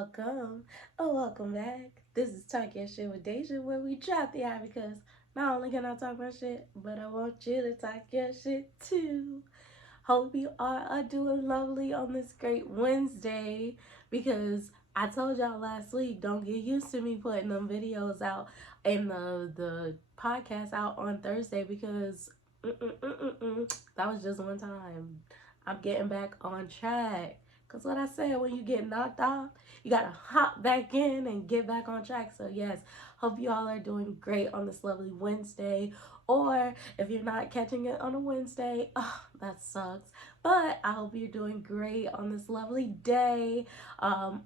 welcome, welcome back. This is Talk Your Shit with Deja, where we drop the eye because not only can I talk my shit, but I want you to talk your shit too. Hope you are doing lovely on this great Wednesday because I told y'all last week, don't get used to me putting them videos out and the podcast out on Thursday because that was just one time. I'm getting back on track. Because what I said, when you get knocked off, you got to hop back in and get back on track. So, yes, hope you all are doing great on this lovely Wednesday. Or if you're not catching it on a Wednesday, oh, that sucks. But I hope you're doing great on this lovely day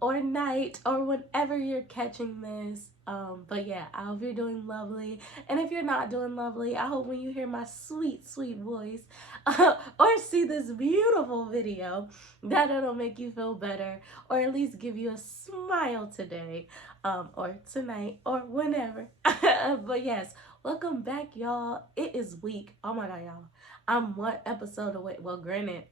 or night or whenever you're catching this. But yeah, I hope you're doing lovely. And if you're not doing lovely, I hope when you hear my sweet, sweet voice or see this beautiful video, that it'll make you feel better or at least give you a smile today or tonight or whenever. But yes, welcome back, y'all. It is week. Oh my God, y'all. I'm one episode away. Well, granted,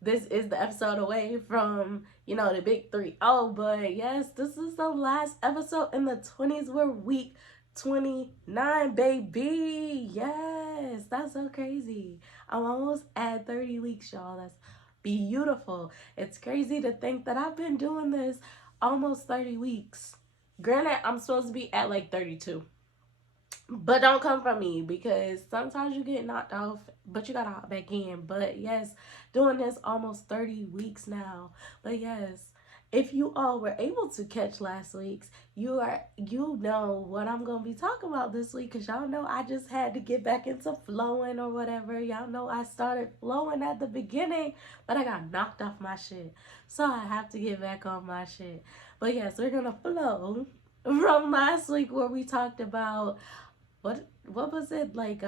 this is the episode away from, the big 3-0. But yes, this is the last episode in the 20s. We're week 29, baby. Yes, that's so crazy. I'm almost at 30 weeks, y'all. That's beautiful. It's crazy to think that I've been doing this almost 30 weeks. Granted, I'm supposed to be at like 32. But don't come from me because sometimes you get knocked off, but you gotta hop back in. But yes, doing this almost 30 weeks now. But yes, if you all were able to catch last week's, you know what I'm gonna be talking about this week because y'all know I just had to get back into flowing or whatever. Y'all know I started flowing at the beginning, but I got knocked off my shit. So I have to get back on my shit. But yes, we're gonna flow from last week where we talked about what was it like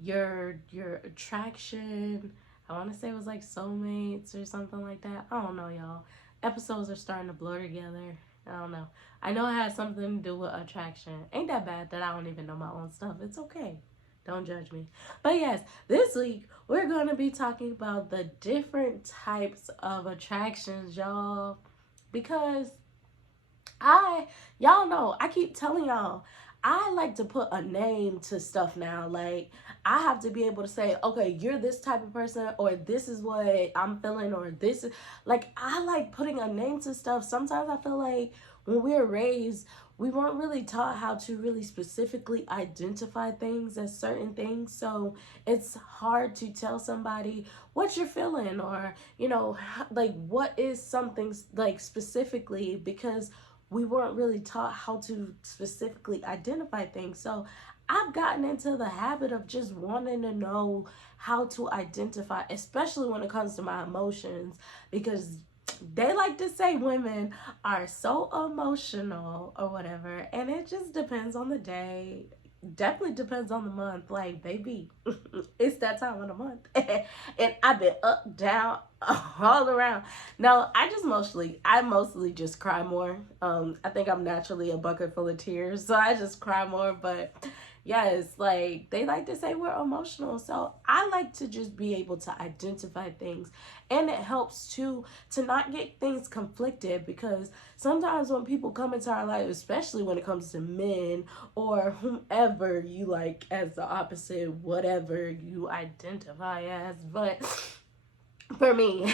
your attraction. I want to say it was like soulmates or something like that. I don't know, y'all. Episodes are starting to blur together. I don't know. I know it has something to do with attraction. Ain't that bad that I don't even know my own stuff. It's okay. Don't judge me. But yes, this week we're going to be talking about the different types of attractions, y'all. Because y'all know, I keep telling y'all, I like to put a name to stuff now. Like, I have to be able to say, okay, you're this type of person, or this is what I'm feeling, or this is, like, I like putting a name to stuff. Sometimes I feel like when we were raised, we weren't really taught how to really specifically identify things as certain things. So it's hard to tell somebody what you're feeling, or, like, what is something, like, specifically, because we weren't really taught how to specifically identify things. So I've gotten into the habit of just wanting to know how to identify, especially when it comes to my emotions, because they like to say women are so emotional or whatever, and it just depends on the day. Definitely depends on the month. Like, baby, it's that time of the month. And I've been up, down, all around. No, I mostly just cry more. I think I'm naturally a bucket full of tears, so I just cry more. But yes, like, they like to say we're emotional, so I like to just be able to identify things, and it helps too to not get things conflicted, because sometimes when people come into our life, especially when it comes to men or whomever you like as the opposite, whatever you identify as, but for me,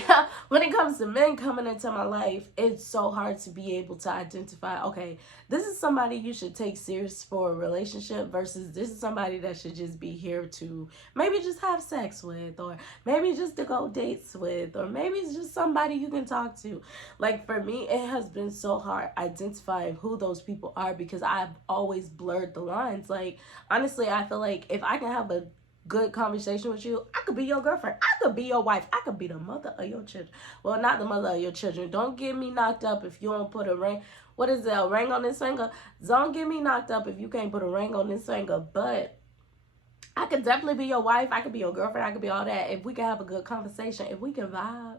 when it comes to men coming into my life, it's so hard to be able to identify, okay, this is somebody you should take serious for a relationship versus this is somebody that should just be here to maybe just have sex with, or maybe just to go dates with, or maybe it's just somebody you can talk to. Like, for me, it has been so hard identifying who those people are because I've always blurred the lines. Like, honestly, I feel like if I can have a good conversation with you, I could be your girlfriend, I could be your wife, I could be the mother of your children. Well, not the mother of your children. Don't get me knocked up if you don't put a ring. What is that? A ring on this finger? Don't get me knocked up if you can't put a ring on this finger. But I could definitely be your wife. I could be your girlfriend. I could be all that. If we can have a good conversation, if we can vibe,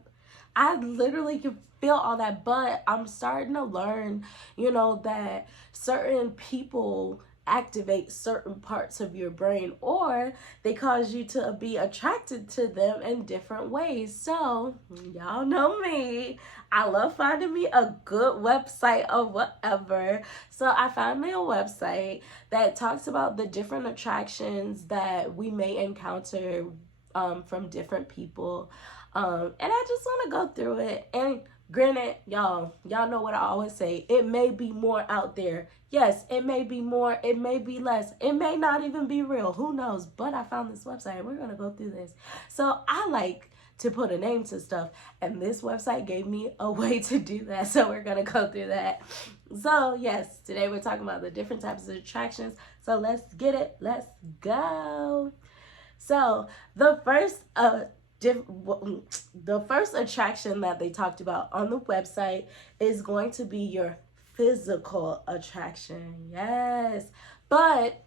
I literally can feel all that. But I'm starting to learn, that certain people activate certain parts of your brain, or they cause you to be attracted to them in different ways. So, y'all know me. I love finding me a good website or whatever. So, I found me a website that talks about the different attractions that we may encounter from different people. And I just want to go through it. And granted, y'all know what I always say. It may be more out there. Yes, it may be more. It may be less. It may not even be real. Who knows? But I found this website and we're going to go through this. So I like to put a name to stuff. And this website gave me a way to do that. So we're going to go through that. So yes, today we're talking about the different types of attractions. So let's get it. Let's go. So the first attraction that they talked about on the website is going to be your physical attraction. Yes, but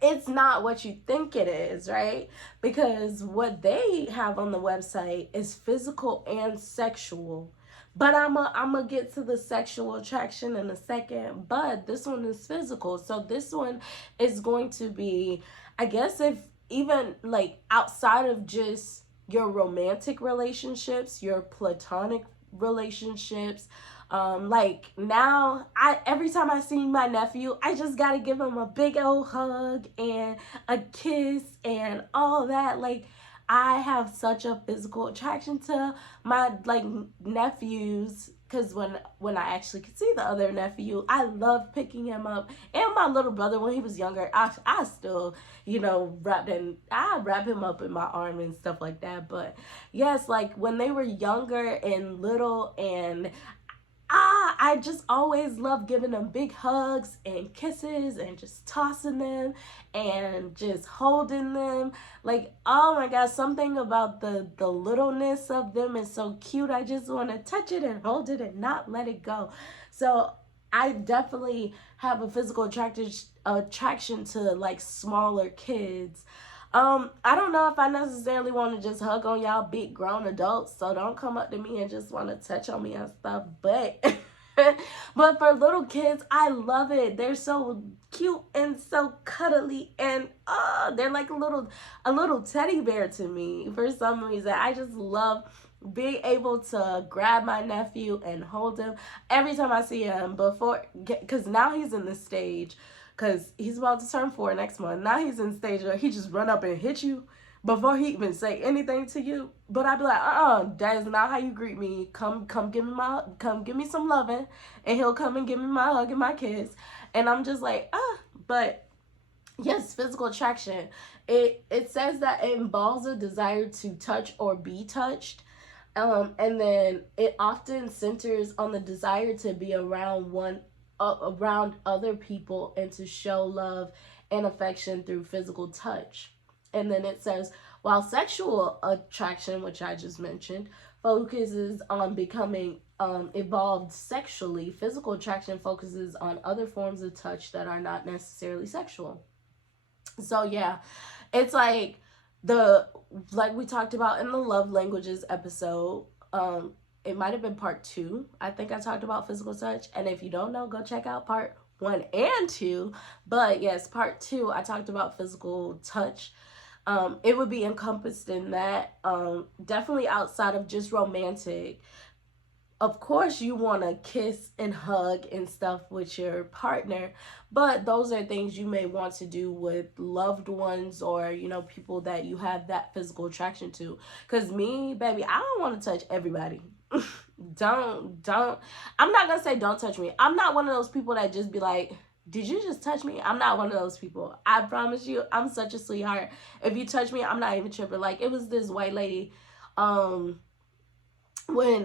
it's not what you think it is, right? Because what they have on the website is physical and sexual. But I'm gonna get to the sexual attraction in a second. But this one is physical. So this one is going to be, I guess, if even like outside of just your romantic relationships, your platonic relationships, like now every time I see my nephew, I just gotta give him a big old hug and a kiss and all that. Like, I have such a physical attraction to my like nephews, because when I actually could see the other nephew, I love picking him up. And my little brother, when he was younger, I still, wrap him up in my arm and stuff like that. But yes, like when they were younger and little, and I just always love giving them big hugs and kisses and just tossing them and just holding them. Like, oh my God, something about the littleness of them is so cute. I just want to touch it and hold it and not let it go. So I definitely have a physical attraction to like smaller kids. I don't know if I necessarily want to just hug on y'all big grown adults, so don't come up to me and just want to touch on me and stuff, but but for little kids, I love it. They're so cute and so cuddly, and they're like a little teddy bear to me for some reason. I just love being able to grab my nephew and hold him every time I see him, because now he's in the stage, because he's about to turn 4 next month. Now he's in stage where he just run up and hit you before he even say anything to you. But I'd be like, that is not how you greet me. Come give me some loving. And he'll come and give me my hug and my kiss. And I'm just like, but yes, physical attraction. It says that it involves a desire to touch or be touched. And then it often centers on the desire to be around other people and to show love and affection through physical touch. And then it says, while sexual attraction, which I just mentioned, focuses on becoming evolved sexually, physical attraction focuses on other forms of touch that are not necessarily sexual. So yeah, it's like we talked about in the love languages episode. It might have been part 2. I think I talked about physical touch. And if you don't know, go check out part 1 and 2. But yes, part 2, I talked about physical touch. It would be encompassed in that. Definitely outside of just romantic. Of course, you want to kiss and hug and stuff with your partner, but those are things you may want to do with loved ones or, people that you have that physical attraction to. Because me, baby, I don't want to touch everybody. don't. I'm not going to say don't touch me. I'm not one of those people that just be like, did you just touch me? I'm not one of those people. I promise you, I'm such a sweetheart. If you touch me, I'm not even tripping. Like, it was this white lady, when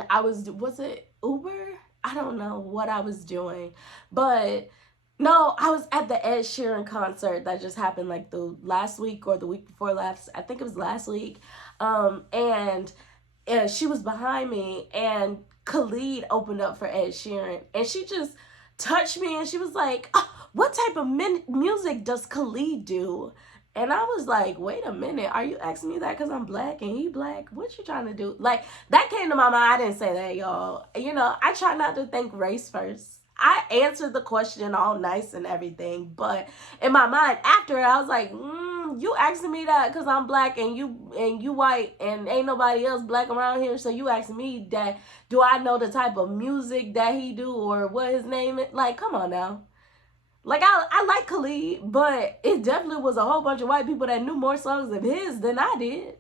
I was it Uber? I don't know what I was doing, but no, I was at the Ed Sheeran concert that just happened like the last week or the week before last. I think it was last week. And she was behind me, and Khalid opened up for Ed Sheeran, and she just touched me, and she was like, what type of music does Khalid do? And I was like, wait a minute, are you asking me that because I'm black and he black? What you trying to do? Like, that came to my mind. I didn't say that, y'all. I try not to think race first. I answered the question all nice and everything, but in my mind after I was like, you asking me that because I'm black and you white and ain't nobody else black around here, so you asking me that do I know the type of music that he do or what his name is? Like, come on now. Like I like Khalid, but it definitely was a whole bunch of white people that knew more songs of his than I did.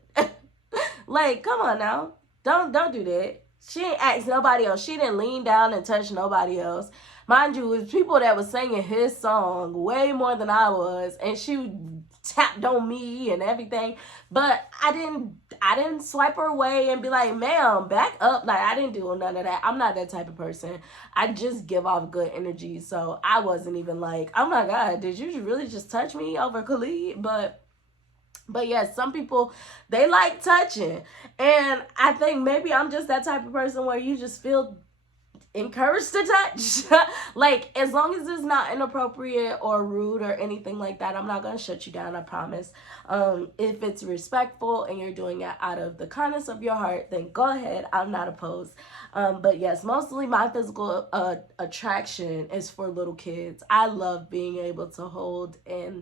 Like, come on now. Don't do that. She ain't asked nobody else. She didn't lean down and touch nobody else. Mind you, it was people that was singing his song way more than I was, and she tapped on me and everything. But I didn't swipe her away and be like, ma'am, back up. Like, I didn't do none of that. I'm not that type of person. I just give off good energy. So I wasn't even like, oh my God, did you really just touch me over Khalid? But yeah, some people, they like touching. And I think maybe I'm just that type of person where you just feel encouraged to touch. Like, as long as it's not inappropriate or rude or anything like that, I'm not going to shut you down, I promise. If it's respectful and you're doing it out of the kindness of your heart, then go ahead. I'm not opposed. But yes, mostly my physical attraction is for little kids. I love being able to hold and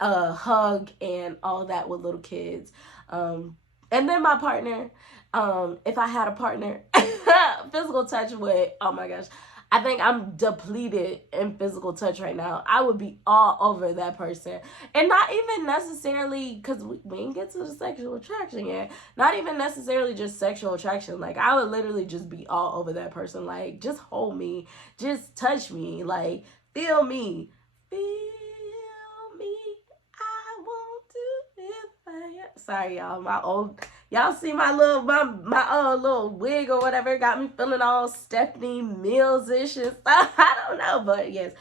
hug and all that with little kids. And then my partner, if I had a partner, physical touch with, oh my gosh, I think I'm depleted in physical touch right now. I would be all over that person. And not even necessarily, because we didn't get to the sexual attraction yet, not even necessarily just sexual attraction. Like, I would literally just be all over that person. Like, just hold me, just touch me, like, feel me. Feel me. I want to live. Sorry, y'all. Y'all see my little wig or whatever got me feeling all Stephanie Mills-ish and stuff. I don't know, but yes.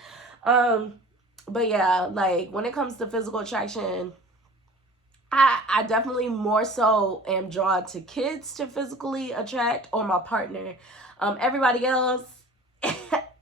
But yeah, like when it comes to physical attraction, I definitely more so am drawn to kids to physically attract or my partner. Everybody else,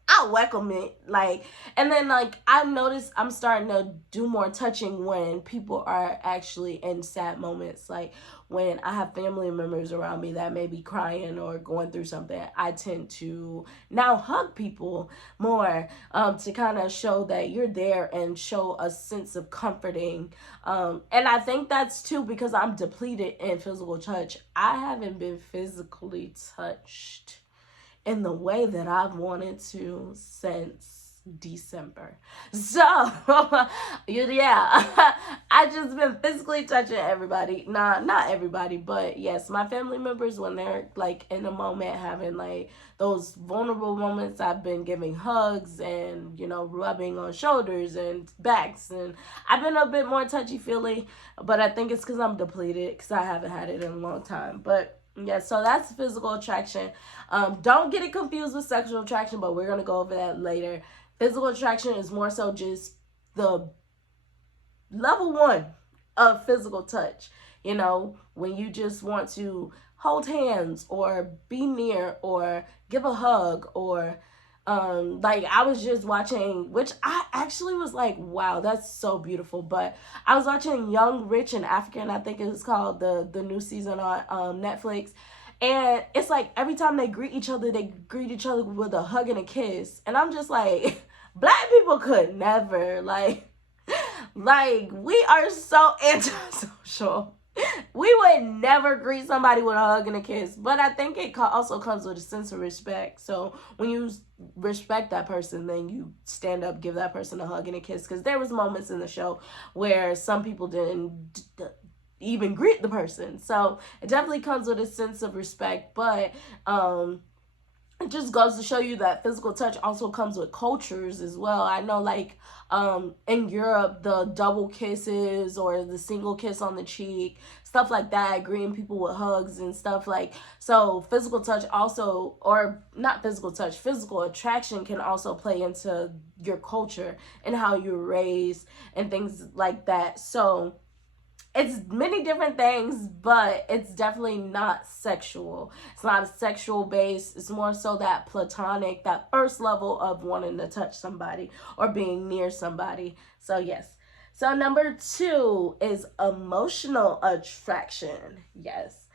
I welcome it. Like, and then like I noticed I'm starting to do more touching when people are actually in sad moments. Like when I have family members around me that may be crying or going through something, I tend to now hug people more, to kind of show that you're there and show a sense of comforting. And I think that's too because I'm depleted in physical touch. I haven't been physically touched in the way that I've wanted to since December. So, yeah, I just been physically touching everybody. Nah, not everybody, but yes, my family members, when they're like in a moment having like those vulnerable moments, I've been giving hugs and, you know, rubbing on shoulders and backs. And I've been a bit more touchy-feely, but I think it's because I'm depleted because I haven't had it in a long time. But yeah, so that's physical attraction. Don't get it confused with sexual attraction, but we're going to go over that later. Physical attraction is more so just the level one of physical touch. You know, when you just want to hold hands or be near or give a hug or like I was just watching, which I actually was like, wow, that's so beautiful. But I was watching Young, Rich, and African. I think it's called the new season on Netflix. And it's like every time they greet each other with a hug and a kiss. And I'm just like, black people could never, like we are so antisocial. We would never greet somebody with a hug and a kiss, but I think it also comes with a sense of respect. So when you respect that person, then you stand up, give that person a hug and a kiss. Because there was moments in the show where some people didn't even greet the person. So it definitely comes with a sense of respect, but it just goes to show you that physical touch also comes with cultures as well. I know like in Europe, the double kisses or the single kiss on the cheek, stuff like that, greeting people with hugs and stuff like. So physical touch also, or not physical touch, physical attraction can also play into your culture and how you're raised and things like that. So it's many different things, but it's definitely not sexual. It's not a sexual base. It's more so that platonic, that first level of wanting to touch somebody or being near somebody. So yes. So number 2 is emotional attraction. Yes.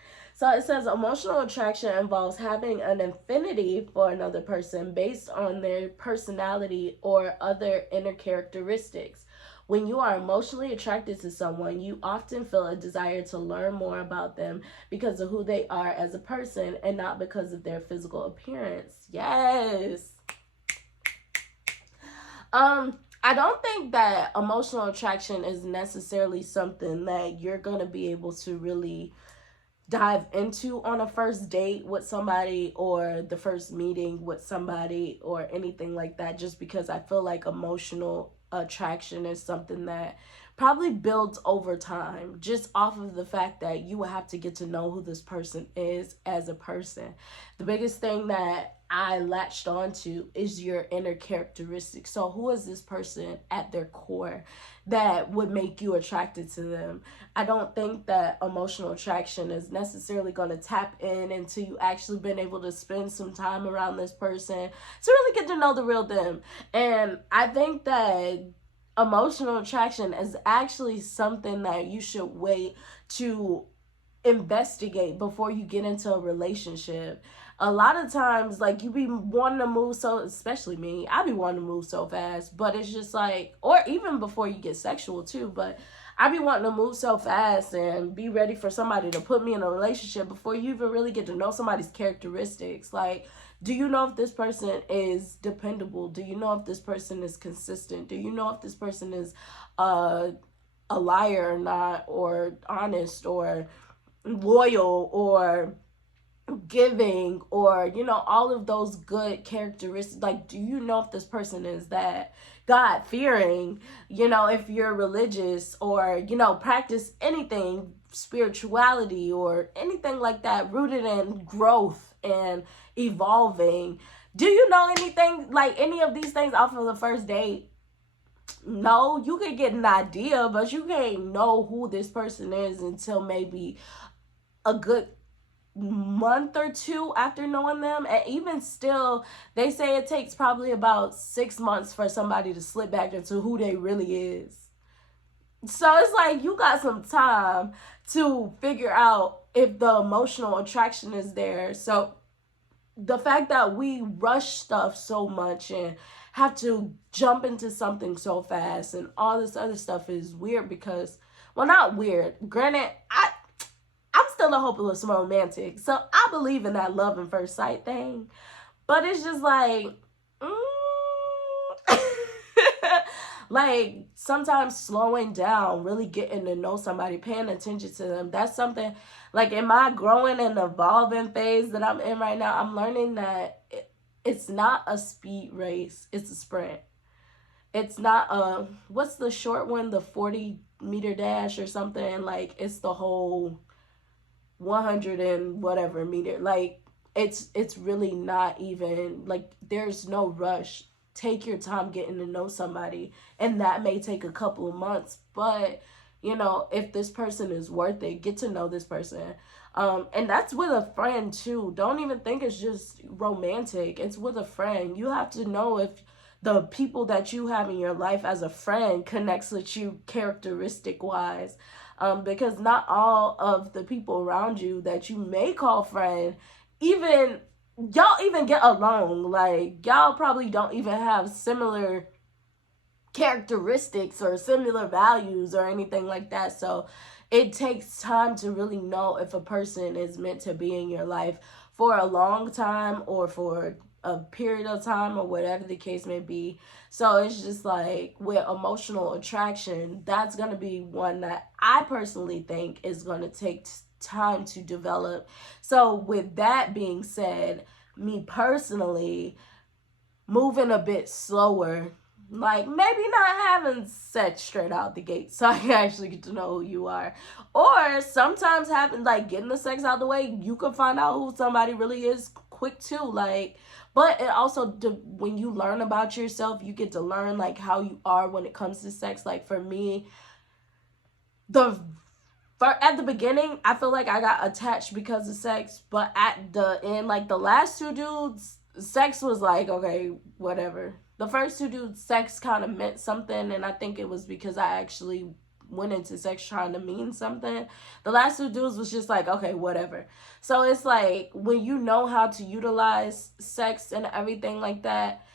So it says emotional attraction involves having an affinity for another person based on their personality or other inner characteristics. When you are emotionally attracted to someone, you often feel a desire to learn more about them because of who they are as a person and not because of their physical appearance. Yes. I don't think that emotional attraction is necessarily something that you're going to be able to really dive into on a first date with somebody or the first meeting with somebody or anything like that, just because I feel like emotional attraction is something that probably builds over time, just off of the fact that you will have to get to know who this person is as a person. The biggest thing that I latched onto is your inner characteristics. So who is this person at their core that would make you attracted to them? I don't think that emotional attraction is necessarily going to tap in until you actually been able to spend some time around this person to really get to know the real them. And I think that emotional attraction is actually something that you should wait to investigate before you get into a relationship. A lot of times, like, you be wanting to move so, especially me, I be wanting to move so fast, but it's just like, or even before you get sexual too, but I be wanting to move so fast and be ready for somebody to put me in a relationship before you even really get to know somebody's characteristics. Like, do you know if this person is dependable? Do you know if this person is consistent? Do you know if this person is a liar or not, or honest, or loyal, or giving, or all of those good characteristics? Like, do you know if this person is that God fearing, if you're religious, or practice anything, spirituality or anything like that, rooted in growth and evolving? Do you know anything, like any of these things, off of the first date? No, you can get an idea, but you can't know who this person is until maybe a good month or two after knowing them. And even still, they say it takes probably about 6 months for somebody to slip back into who they really is. So it's like you got some time to figure out if the emotional attraction is there. So the fact that we rush stuff so much and have to jump into something so fast and all this other stuff is weird, because, well, not weird, granted, I'm still a hopeless romantic, so I believe in that love and first sight thing. But it's just like, like, sometimes slowing down, really getting to know somebody, paying attention to them, that's something, like, in my growing and evolving phase that I'm in right now, I'm learning that it's not a speed race, it's a sprint. It's not a, what's the short one, the 40-meter dash or something, like, it's the whole 100 and whatever meter. Like, it's really not even, like, there's no rush. Take your time getting to know somebody, and that may take a couple of months, but if this person is worth it, get to know this person. And that's with a friend too. Don't even think it's just romantic. It's with a friend. You have to know if the people that you have in your life as a friend connects with you characteristic wise. Because not all of the people around you that you may call friend, even y'all even get along. Like, y'all probably don't even have similar characteristics or similar values or anything like that. So it takes time to really know if a person is meant to be in your life for a long time or for a period of time, or whatever the case may be. So it's just like, with emotional attraction, that's going to be one that I personally think is going to take time to develop. So with that being said, me personally, moving a bit slower, like maybe not having sex straight out the gate so I can actually get to know who you are. Or sometimes having, like, getting the sex out the way, you can find out who somebody really is quick too. Like, but it also, when you learn about yourself, you get to learn, like, how you are when it comes to sex. Like, for me, at the beginning, I feel like I got attached because of sex, but at the end, like, the last two dudes, sex was like, okay, whatever. The first two dudes, sex kind of meant something, and I think it was because I actually went into sex trying to mean something. The last two dudes was just like, okay, whatever. So it's like, when you know how to utilize sex and everything like that,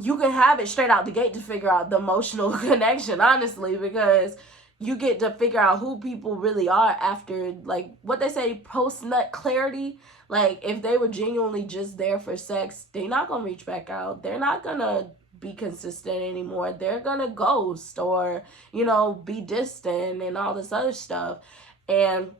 you can have it straight out the gate to figure out the emotional connection, honestly, because you get to figure out who people really are after, like, what they say, post-nut clarity. Like, if they were genuinely just there for sex, they're not gonna reach back out. They're not gonna be consistent anymore. They're gonna ghost or, be distant and all this other stuff. And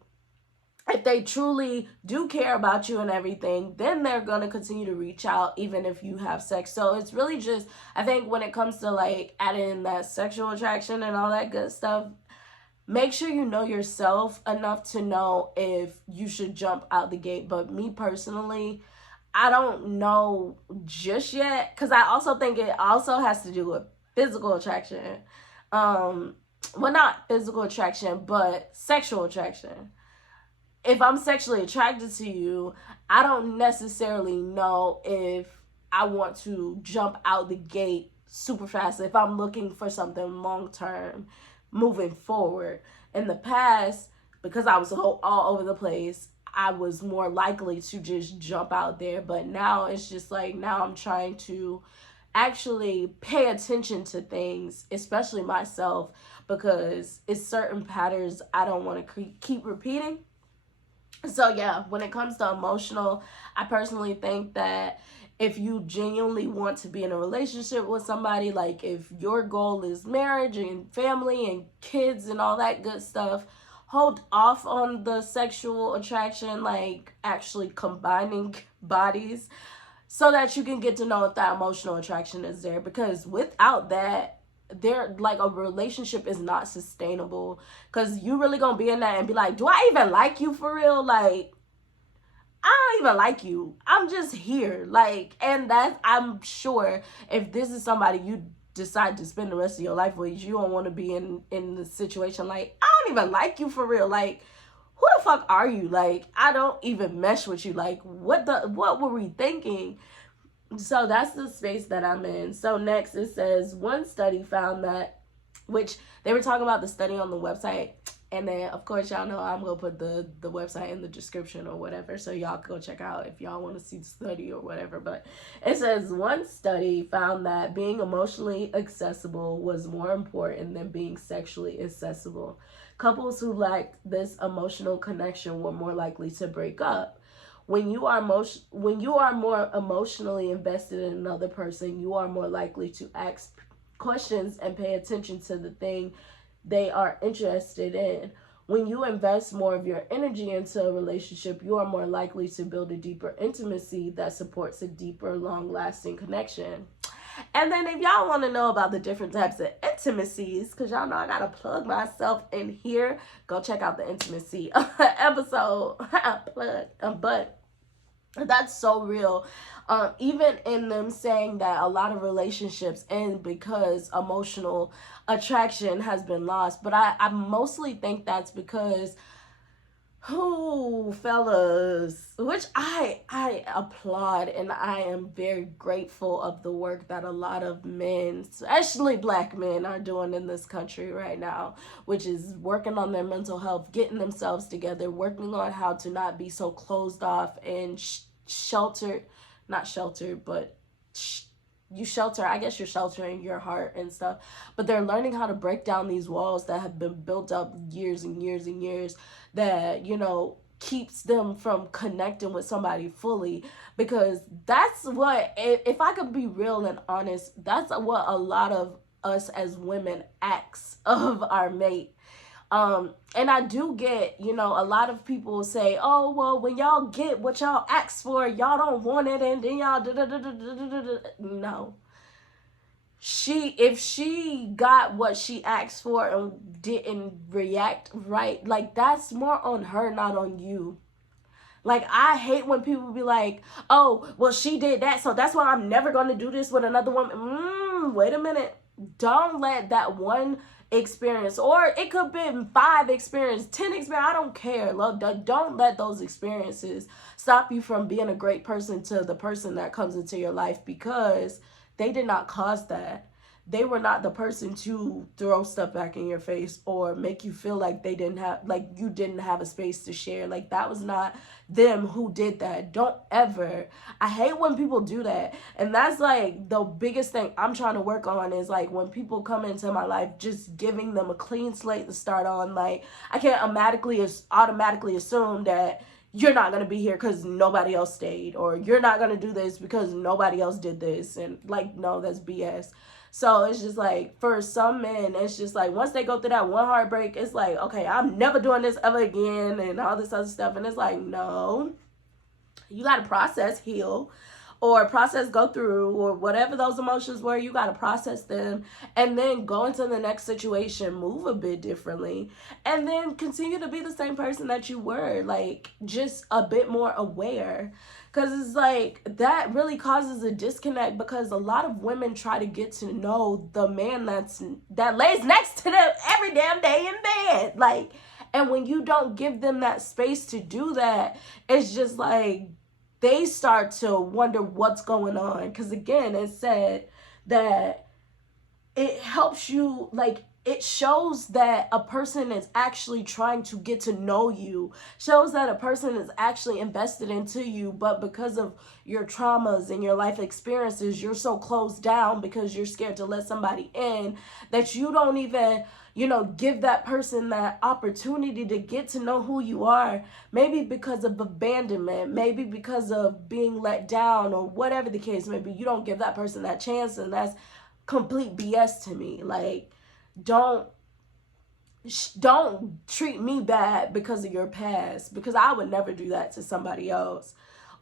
if they truly do care about you and everything, then they're going to continue to reach out even if you have sex. So it's really just, I think when it comes to like adding that sexual attraction and all that good stuff, make sure you know yourself enough to know if you should jump out the gate. But me personally, I don't know just yet, because I also think it also has to do with physical attraction. Well, not physical attraction, but sexual attraction. If I'm sexually attracted to you, I don't necessarily know if I want to jump out the gate super fast if I'm looking for something long term moving forward. In the past, because I was all over the place, I was more likely to just jump out there. But now it's just like, now I'm trying to actually pay attention to things, especially myself, because it's certain patterns I don't want to keep repeating. So yeah, when it comes to emotional, I personally think that if you genuinely want to be in a relationship with somebody, like if your goal is marriage and family and kids and all that good stuff, hold off on the sexual attraction, like actually combining bodies, so that you can get to know if that emotional attraction is there. Because without that, like a relationship is not sustainable, because you really gonna be in that and be like, do I even like you for real? Like, I don't even like you, I'm just here. Like, and that, I'm sure if this is somebody you decide to spend the rest of your life with, you don't want to be in the situation like, I don't even like you for real. Like, who the fuck are you? Like, I don't even mesh with you. Like, what were we thinking? So that's the space that I'm in. So next it says, one study found that, which they were talking about the study on the website, and then of course y'all know I'm gonna put the website in the description or whatever, so y'all can go check out if y'all want to see the study or whatever. But it says, one study found that being emotionally accessible was more important than being sexually accessible. Couples who lacked this emotional connection were more likely to break up. When you are more emotionally invested in another person, you are more likely to ask questions and pay attention to the thing they are interested in. When you invest more of your energy into a relationship, you are more likely to build a deeper intimacy that supports a deeper, long-lasting connection. And then if y'all want to know about the different types of intimacies, because y'all know I got to plug myself in here, go check out the intimacy episode. Plug. But that's so real. Even in them saying that a lot of relationships end because emotional attraction has been lost. But I mostly think that's because, fellas, which I applaud, and I am very grateful of the work that a lot of men, especially black men, are doing in this country right now, which is working on their mental health, getting themselves together, working on how to not be so closed off and sheltered, not sheltered, but you shelter, I guess you're sheltering your heart and stuff, but they're learning how to break down these walls that have been built up years and years and years, that, keeps them from connecting with somebody fully. Because that's what, if I could be real and honest, that's what a lot of us as women acts of our mate. And I do get, a lot of people say, oh, well, when y'all get what y'all ask for, y'all don't want it, and then y'all no. If she got what she asked for and didn't react right, like, that's more on her, not on you. Like, I hate when people be like, oh, well, she did that, so that's why I'm never going to do this with another woman. Wait a minute. Don't let that one experience, or it could be 5 experience, 10 experience, I don't care. Don't let those experiences stop you from being a great person to the person that comes into your life, because they did not cause that. they were not the person to throw stuff back in your face or make you feel like they didn't have, like you didn't have a space to share. Like that was not them who did that. Don't ever. I hate when people do that. And that's like the biggest thing I'm trying to work on, is like when people come into my life, just giving them a clean slate to start on. Like I can't automatically assume that you're not going to be here because nobody else stayed, or you're not going to do this because nobody else did this. And like, no, that's BS. So it's just like, for some men, it's just like, once they go through that one heartbreak, it's like, okay, I'm never doing this ever again and all this other stuff. And it's like, no, you got to process, heal, or process, go through, or whatever those emotions were, you got to process them, and then go into the next situation, move a bit differently, and then continue to be the same person that you were, like just a bit more aware. Because it's like, that really causes a disconnect, because a lot of women try to get to know the man that lays next to them every damn day in bed. Like, and when you don't give them that space to do that, it's just like, they start to wonder what's going on. Because again, it said that it helps you, like, it shows that a person is actually trying to get to know you, shows that a person is actually invested into you, but because of your traumas and your life experiences, you're so closed down because you're scared to let somebody in, that you don't even, give that person that opportunity to get to know who you are. Maybe because of abandonment, maybe because of being let down, or whatever the case may be. You don't give that person that chance, and that's complete BS to me. Like, don't treat me bad because of your past, because I would never do that to somebody else.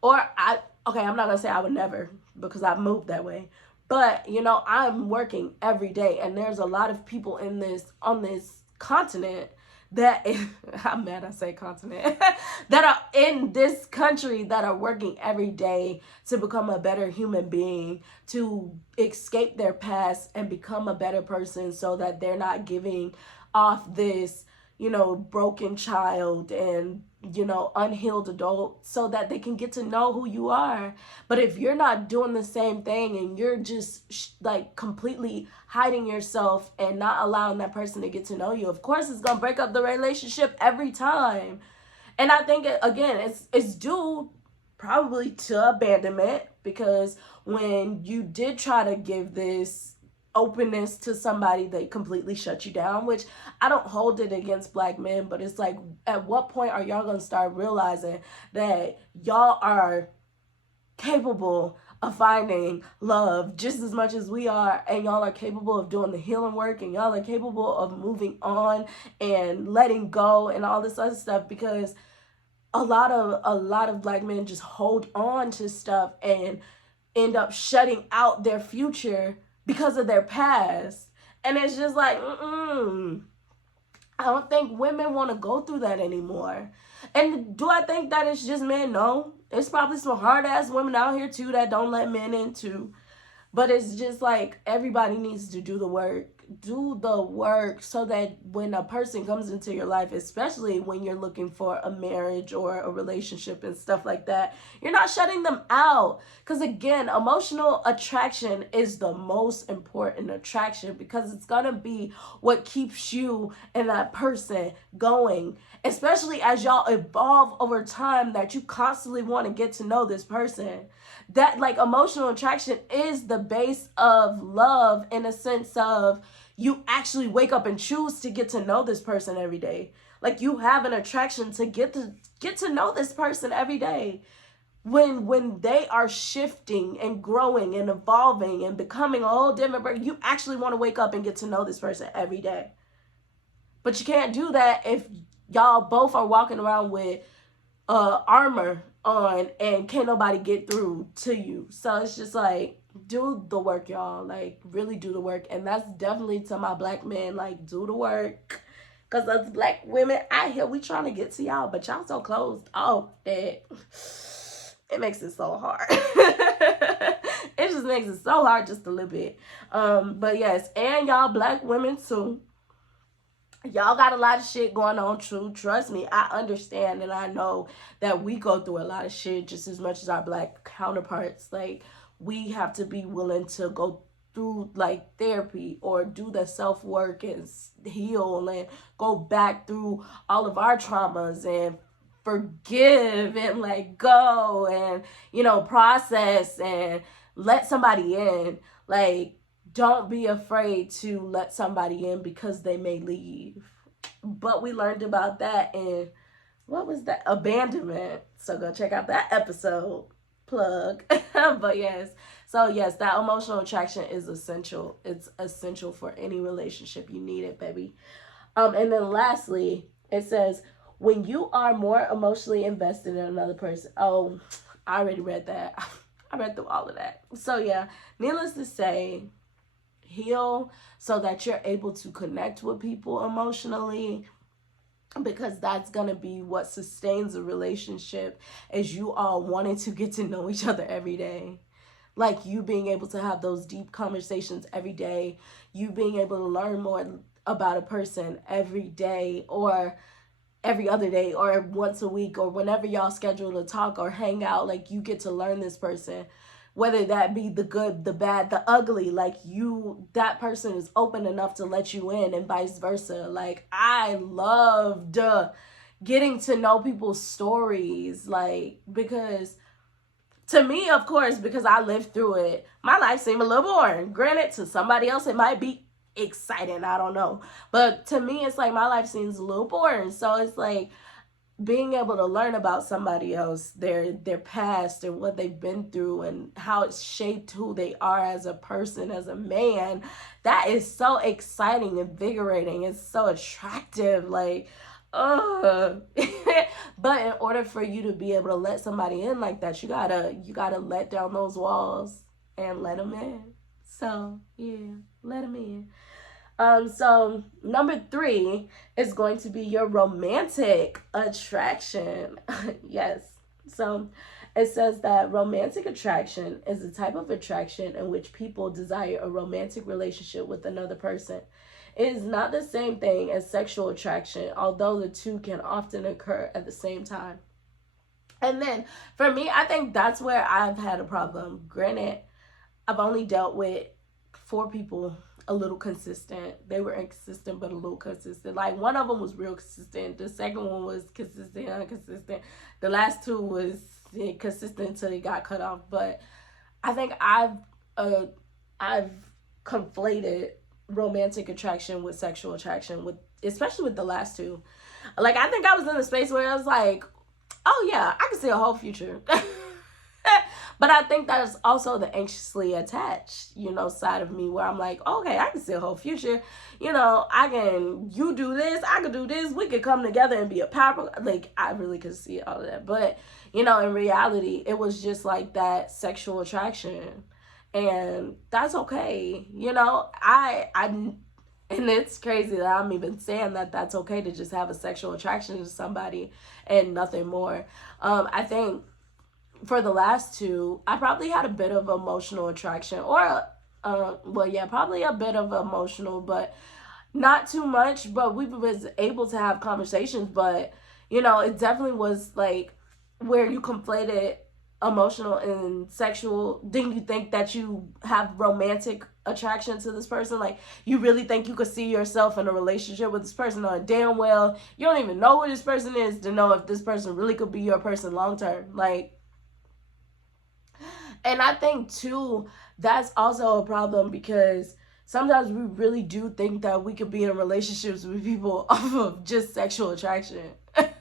I'm not gonna say I would never, because I've moved that way. But, I'm working every day, and there's a lot of people on this continent that I'm mad I say continent, that are in this country, that are working every day to become a better human being, to escape their past and become a better person, so that they're not giving off this, broken child and, unhealed adult, so that they can get to know who you are. But if you're not doing the same thing, and you're just like completely hiding yourself and not allowing that person to get to know you, of course it's gonna break up the relationship every time. And I think, again, it's due probably to abandonment, because when you did try to give this openness to somebody, they completely shut you down, which I don't hold it against Black men, but it's like, at what point are y'all gonna start realizing that y'all are capable of finding love just as much as we are, and y'all are capable of doing the healing work, and y'all are capable of moving on and letting go and all this other stuff? Because a lot of Black men just hold on to stuff and end up shutting out their future because of their past. And it's just like, I don't think women want to go through that anymore. And do I think that it's just men? No. There's probably some hard-ass women out here, too, that don't let men in, too. But it's just like, everybody needs to do the work. Do the work, so that when a person comes into your life, especially when you're looking for a marriage or a relationship and stuff like that, you're not shutting them out. Because again, emotional attraction is the most important attraction, because it's gonna be what keeps you and that person going, especially as y'all evolve over time, that you constantly want to get to know this person. That, like, emotional attraction is the base of love, in a sense of, you actually wake up and choose to get to know this person every day. Like, you have an attraction to get to know this person every day. When they are shifting and growing and evolving and becoming a whole different person, you actually want to wake up and get to know this person every day. But you can't do that if y'all both are walking around with armor on, and can't nobody get through to you. So it's just like, do the work, y'all. Like, really do the work. And that's definitely to my Black men, like, do the work. Because us Black women out here, we trying to get to y'all, but y'all so closed off that it makes it so hard. It just makes it so hard, just a little bit. But yes, and y'all Black women too, y'all got a lot of shit going on too. Trust me, I understand, and I know that we go through a lot of shit just as much as our Black counterparts. Like, we have to be willing to go through like therapy or do the self work and heal and go back through all of our traumas and forgive and let go and, you know, process and let somebody in. Like, don't be afraid to let somebody in because they may leave. But we learned about that in, what was that? Abandonment. So go check out that episode. Plug. But yes. So yes, that emotional attraction is essential. It's essential for any relationship. You need it, baby. And then lastly, it says when you are more emotionally invested in another person. Oh, I already read that. I read through all of that. So yeah, needless to say, heal so that you're able to connect with people emotionally, because that's going to be what sustains a relationship, as you all wanting to get to know each other every day. Like you being able to have those deep conversations every day, you being able to learn more about a person every day or every other day or once a week or whenever y'all schedule to talk or hang out. Like you get to learn this person, whether that be the good, the bad, the ugly. Like you, that person is open enough to let you in, and vice versa. Like I loved getting to know people's stories, like, because to me, of course, because I lived through it, my life seemed a little boring. Granted, to somebody else it might be exciting, I don't know, but to me it's like my life seems a little boring. So it's like being able to learn about somebody else, their past and what they've been through and how it's shaped who they are as a person, as a man. That is so exciting, invigorating. It's so attractive. Like, but in order for you to be able to let somebody in like that, you gotta let down those walls and let them in. So yeah, let them in. So number 3 is going to be your romantic attraction. Yes. So it says that romantic attraction is a type of attraction in which people desire a romantic relationship with another person. It is not the same thing as sexual attraction, although the two can often occur at the same time. And then for me, I think that's where I've had a problem. Granted, I've only dealt with 4 people a little consistent. They were inconsistent, but a little consistent. Like one of them was real consistent. The second one was consistent, inconsistent. The last 2 was consistent until they got cut off. But I think I've conflated romantic attraction with sexual attraction, with especially with the last 2. Like I think I was in a space where I was like, oh yeah, I can see a whole future. But I think that's also the anxiously attached, side of me, where I'm like, okay, I can see a whole future. You do this, I could do this. We could come together and be a powerful, like, I really could see all of that. But, in reality, it was just like that sexual attraction. And that's okay. And it's crazy that I'm even saying that that's okay to just have a sexual attraction to somebody and nothing more. I think for the last 2, I probably had a bit of emotional attraction, or probably a bit of emotional, but not too much. But we was able to have conversations, but it definitely was like where you conflated emotional and sexual. Then you think that you have romantic attraction to this person, like you really think you could see yourself in a relationship with this person, or damn well you don't even know who this person is to know if this person really could be your person long term. Like, and I think too, that's also a problem, because sometimes we really do think that we could be in relationships with people off of just sexual attraction.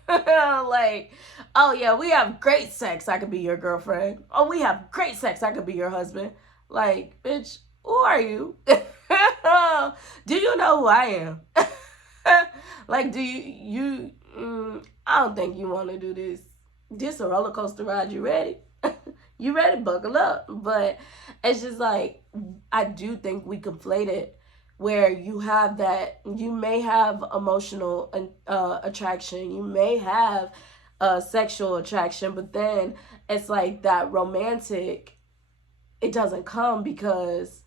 Like, oh yeah, we have great sex, I could be your girlfriend. Oh, we have great sex, I could be your husband. Like, bitch, who are you? Do you know who I am? Like, do you I don't think you want to do this. This a roller coaster ride. You ready? You ready? Buckle up. But it's just like, I do think we conflate it, where you have that, you may have emotional attraction, you may have sexual attraction, but then it's like that romantic, it doesn't come because,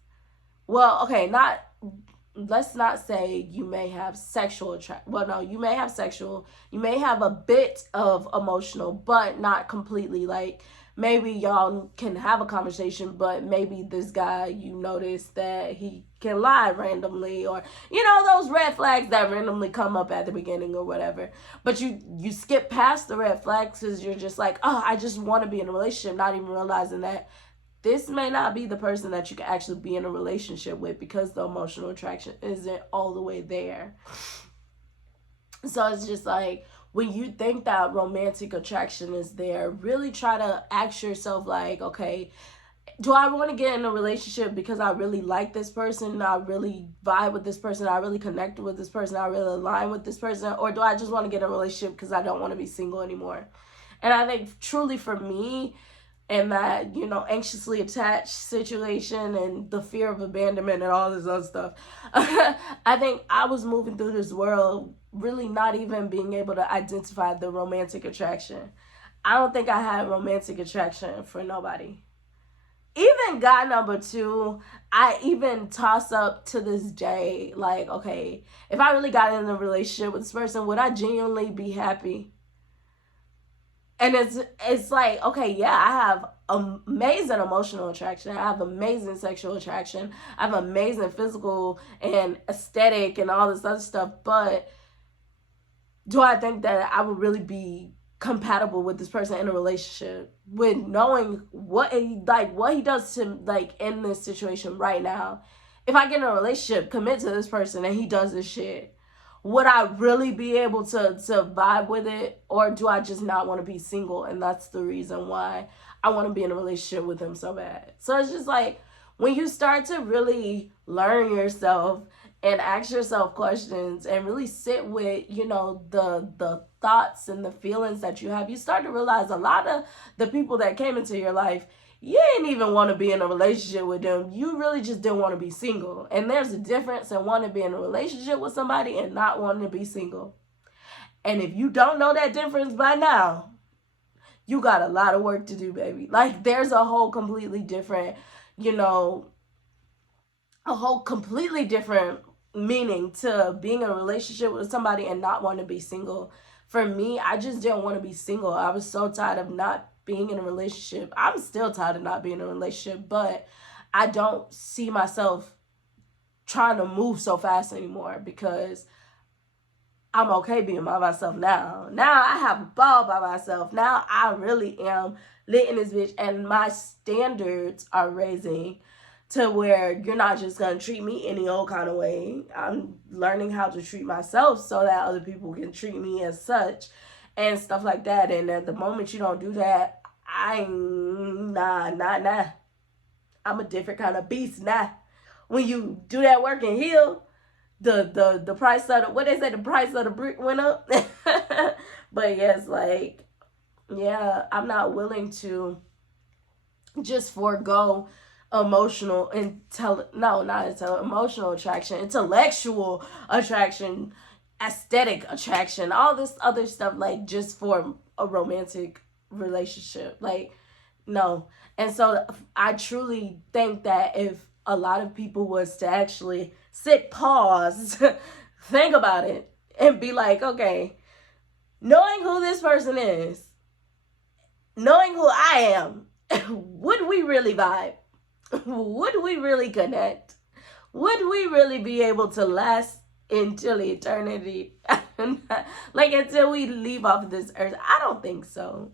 well, okay, let's not say you may have sexual attraction. Well, no, you may have sexual, you may have a bit of emotional, but not completely. Like, maybe y'all can have a conversation, but maybe this guy, you notice that he can lie randomly, or those red flags that randomly come up at the beginning or whatever. But you skip past the red flags because you're just like, oh, I just want to be in a relationship, not even realizing that this may not be the person that you can actually be in a relationship with, because the emotional attraction isn't all the way there. So it's just like, when you think that romantic attraction is there, really try to ask yourself, like, okay, do I want to get in a relationship because I really like this person, I really vibe with this person, I really connect with this person, I really align with this person, or do I just want to get in a relationship because I don't want to be single anymore? And I think truly for me, and that, anxiously attached situation and the fear of abandonment and all this other stuff, I think I was moving through this world really not even being able to identify the romantic attraction. I don't think I had romantic attraction for nobody. Even guy number two, I even toss up to this day, like, okay, if I really got in a relationship with this person, would I genuinely be happy? And it's like, okay, yeah, I have amazing emotional attraction, I have amazing sexual attraction, I have amazing physical and aesthetic and all this other stuff, but do I think that I would really be compatible with this person in a relationship, with knowing what he does to, like, in this situation right now? If I get in a relationship, commit to this person, and he does this shit, would I really be able to vibe with it? Or do I just not want to be single? And that's the reason why I want to be in a relationship with him so bad. So it's just like, when you start to really learn yourself and ask yourself questions and really sit with, the thoughts and the feelings that you have, you start to realize a lot of the people that came into your life, you didn't even want to be in a relationship with them. You really just didn't want to be single. And there's a difference in wanting to be in a relationship with somebody and not wanting to be single. And if you don't know that difference by now, you got a lot of work to do, baby. Like, there's a whole completely different, meaning to being in a relationship with somebody and not wanting to be single. For me, I just didn't want to be single. I was so tired of not being in a relationship. I'm still tired of not being in a relationship, but I don't see myself trying to move so fast anymore, because I'm okay being by myself now. Now I have a ball by myself. Now I really am lit in this bitch, and my standards are raising to where you're not just gonna treat me any old kind of way. I'm learning how to treat myself so that other people can treat me as such and stuff like that. And at the moment you don't do that, nah. I'm a different kind of beast now. When you do that work and heal, the price of what they say, the price of the brick went up. But yes, like, yeah, I'm not willing to just forego emotional emotional attraction, intellectual attraction, aesthetic attraction, all this other stuff, like, just for a romantic relationship. Like, no. And so I truly think that if a lot of people was to actually pause, think about it, and be like, okay, knowing who this person is, knowing who I am, would we really vibe? Would we really connect? Would we really be able to last until eternity? Like, until we leave off this earth? I don't think so.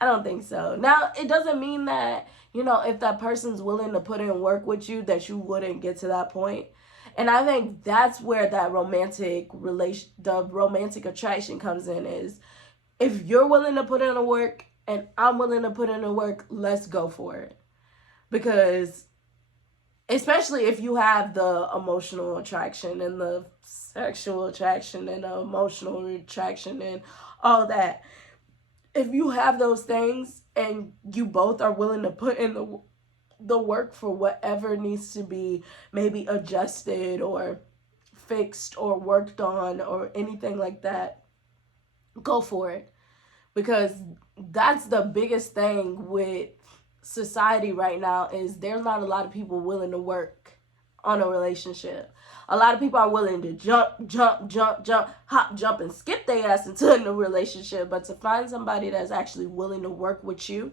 Now, it doesn't mean that, if that person's willing to put in work with you, that you wouldn't get to that point. And I think that's where that the romantic attraction comes in, is if you're willing to put in the work and I'm willing to put in the work, let's go for it. Because especially if you have the emotional attraction and the sexual attraction and the emotional attraction and all that, if you have those things and you both are willing to put in the work for whatever needs to be maybe adjusted or fixed or worked on or anything like that, go for it. Because that's the biggest thing with society right now, is there's not a lot of people willing to work on a relationship. A lot of people are willing to hop, jump, and skip their ass into a new relationship. But to find somebody that's actually willing to work with you,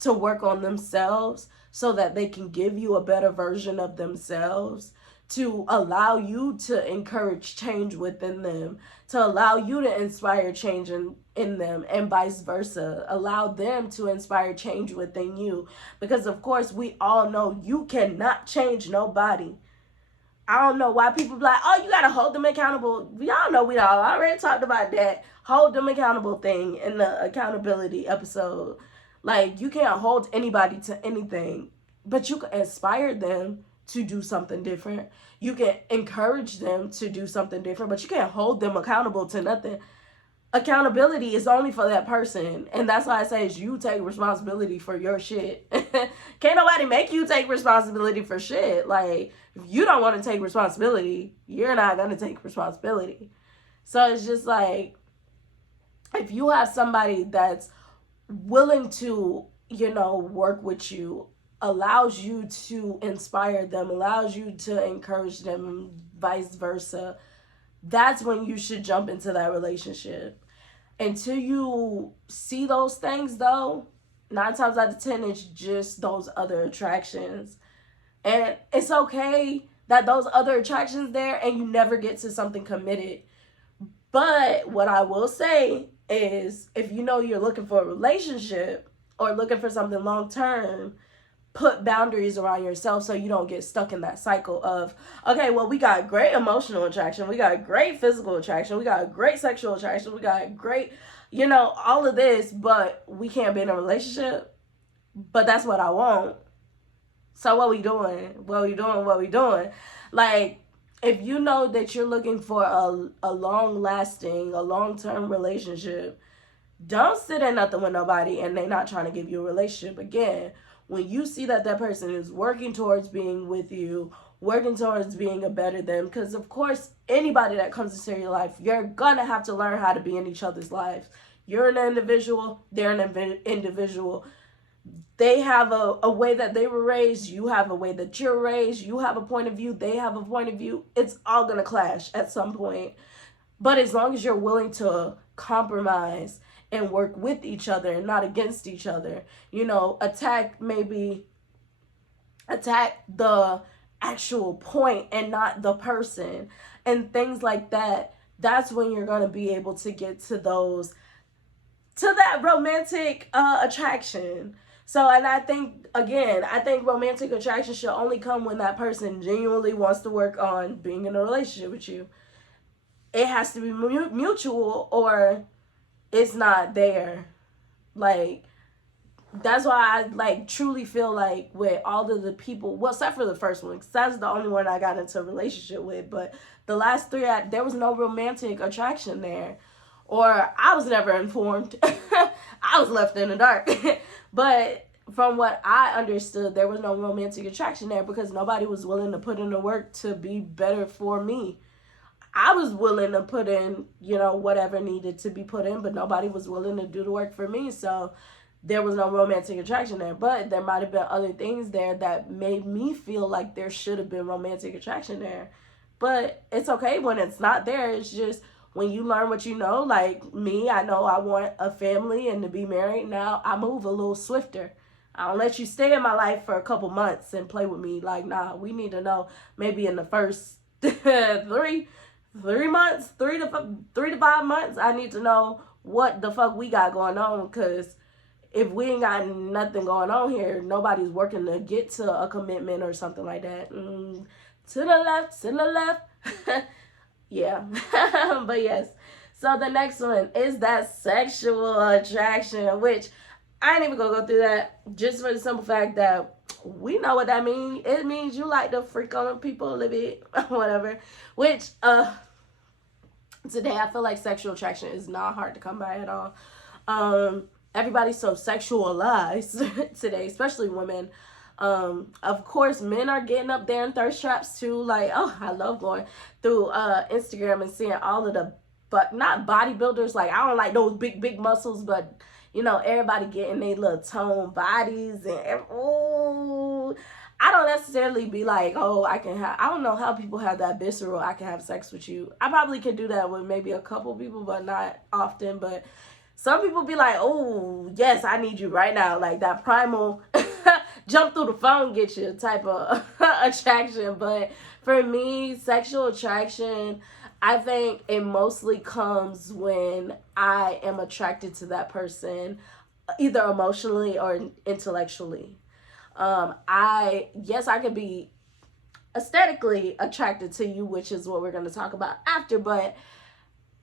to work on themselves so that they can give you a better version of themselves, to allow you to encourage change within them, to allow you to inspire change in them, and vice versa. Allow them to inspire change within you. Because, of course, we all know you cannot change nobody. I don't know why people be like, oh, you got to hold them accountable. Y'all know we all already talked about that. Hold them accountable thing in the accountability episode. Like, you can't hold anybody to anything, but you can inspire them to do something different. You can encourage them to do something different, but you can't hold them accountable to nothing. Accountability is only for that person, and that's why I say is you take responsibility for your shit. Can't nobody make you take responsibility for shit. Like, if you don't want to take responsibility, you're not going to take responsibility. So it's just like, if you have somebody that's willing to, work with you, allows you to inspire them, allows you to encourage them, and vice versa, that's when you should jump into that relationship. Until you see those things, though, 9 times out of 10, it's just those other attractions. And it's okay that those other attractions there and you never get to something committed. But what I will say is, if you know you're looking for a relationship or looking for something long term, put boundaries around yourself so you don't get stuck in that cycle of, okay, well, we got great emotional attraction, we got great physical attraction, we got great sexual attraction, we got great, all of this, but we can't be in a relationship. But that's what I want. So what we doing? What we doing? Like, if you know that you're looking for a long-lasting, a long-term relationship, don't sit in nothing with nobody and they not trying to give you a relationship. Again, when you see that person is working towards being with you, working towards being a better them, because of course, anybody that comes into your life, you're gonna have to learn how to be in each other's lives. You're an individual, they're an individual. They have a way that they were raised, you have a way that you're raised, you have a point of view, they have a point of view. It's all gonna clash at some point. But as long as you're willing to compromise and work with each other and not against each other, attack the actual point and not the person and things like that. That's when you're going to be able to get to that romantic attraction. So, and I think romantic attraction should only come when that person genuinely wants to work on being in a relationship with you. It has to be mutual or it's not there. Like, that's why I truly feel like with all of the people, well, except for the first one, because that's the only one I got into a relationship with, but the last 3, there was no romantic attraction there, or I was never informed. I was left in the dark. But from what I understood, there was no romantic attraction there because nobody was willing to put in the work to be better for me. I was willing to put in, whatever needed to be put in, but nobody was willing to do the work for me. So there was no romantic attraction there. But there might have been other things there that made me feel like there should have been romantic attraction there. But it's okay when it's not there. It's just when you learn what you know. Like me, I know I want a family and to be married. Now I move a little swifter. I don't let you stay in my life for a couple months and play with me. Like, nah, we need to know maybe in the first 3 months, 3 to 5 months, I need to know what the fuck we got going on, because if we ain't got nothing going on here, nobody's working to get to a commitment or something like that. To the left. Yeah. But yes. So the next one is that sexual attraction, which I ain't even gonna go through that, just for the simple fact that we know what that means. It means you like to freak on people a little bit, whatever. Which, today I feel like sexual attraction is not hard to come by at all. Everybody's so sexualized today, especially women. Of course, men are getting up there in thirst traps too. Like, oh, I love going through Instagram and seeing all of the, but not bodybuilders. Like, I don't like those big muscles, but everybody getting their little toned bodies and ooh. I don't necessarily be like, oh, I don't know how people have that visceral, I can have sex with you. I probably could do that with maybe a couple people, but not often. But Some people be like, oh, yes, I need you right now. Like that primal jump through the phone get you type of attraction. But for me, sexual attraction, I think it mostly comes when I am attracted to that person, either emotionally or intellectually. I could be aesthetically attracted to you, which is what we're going to talk about after, but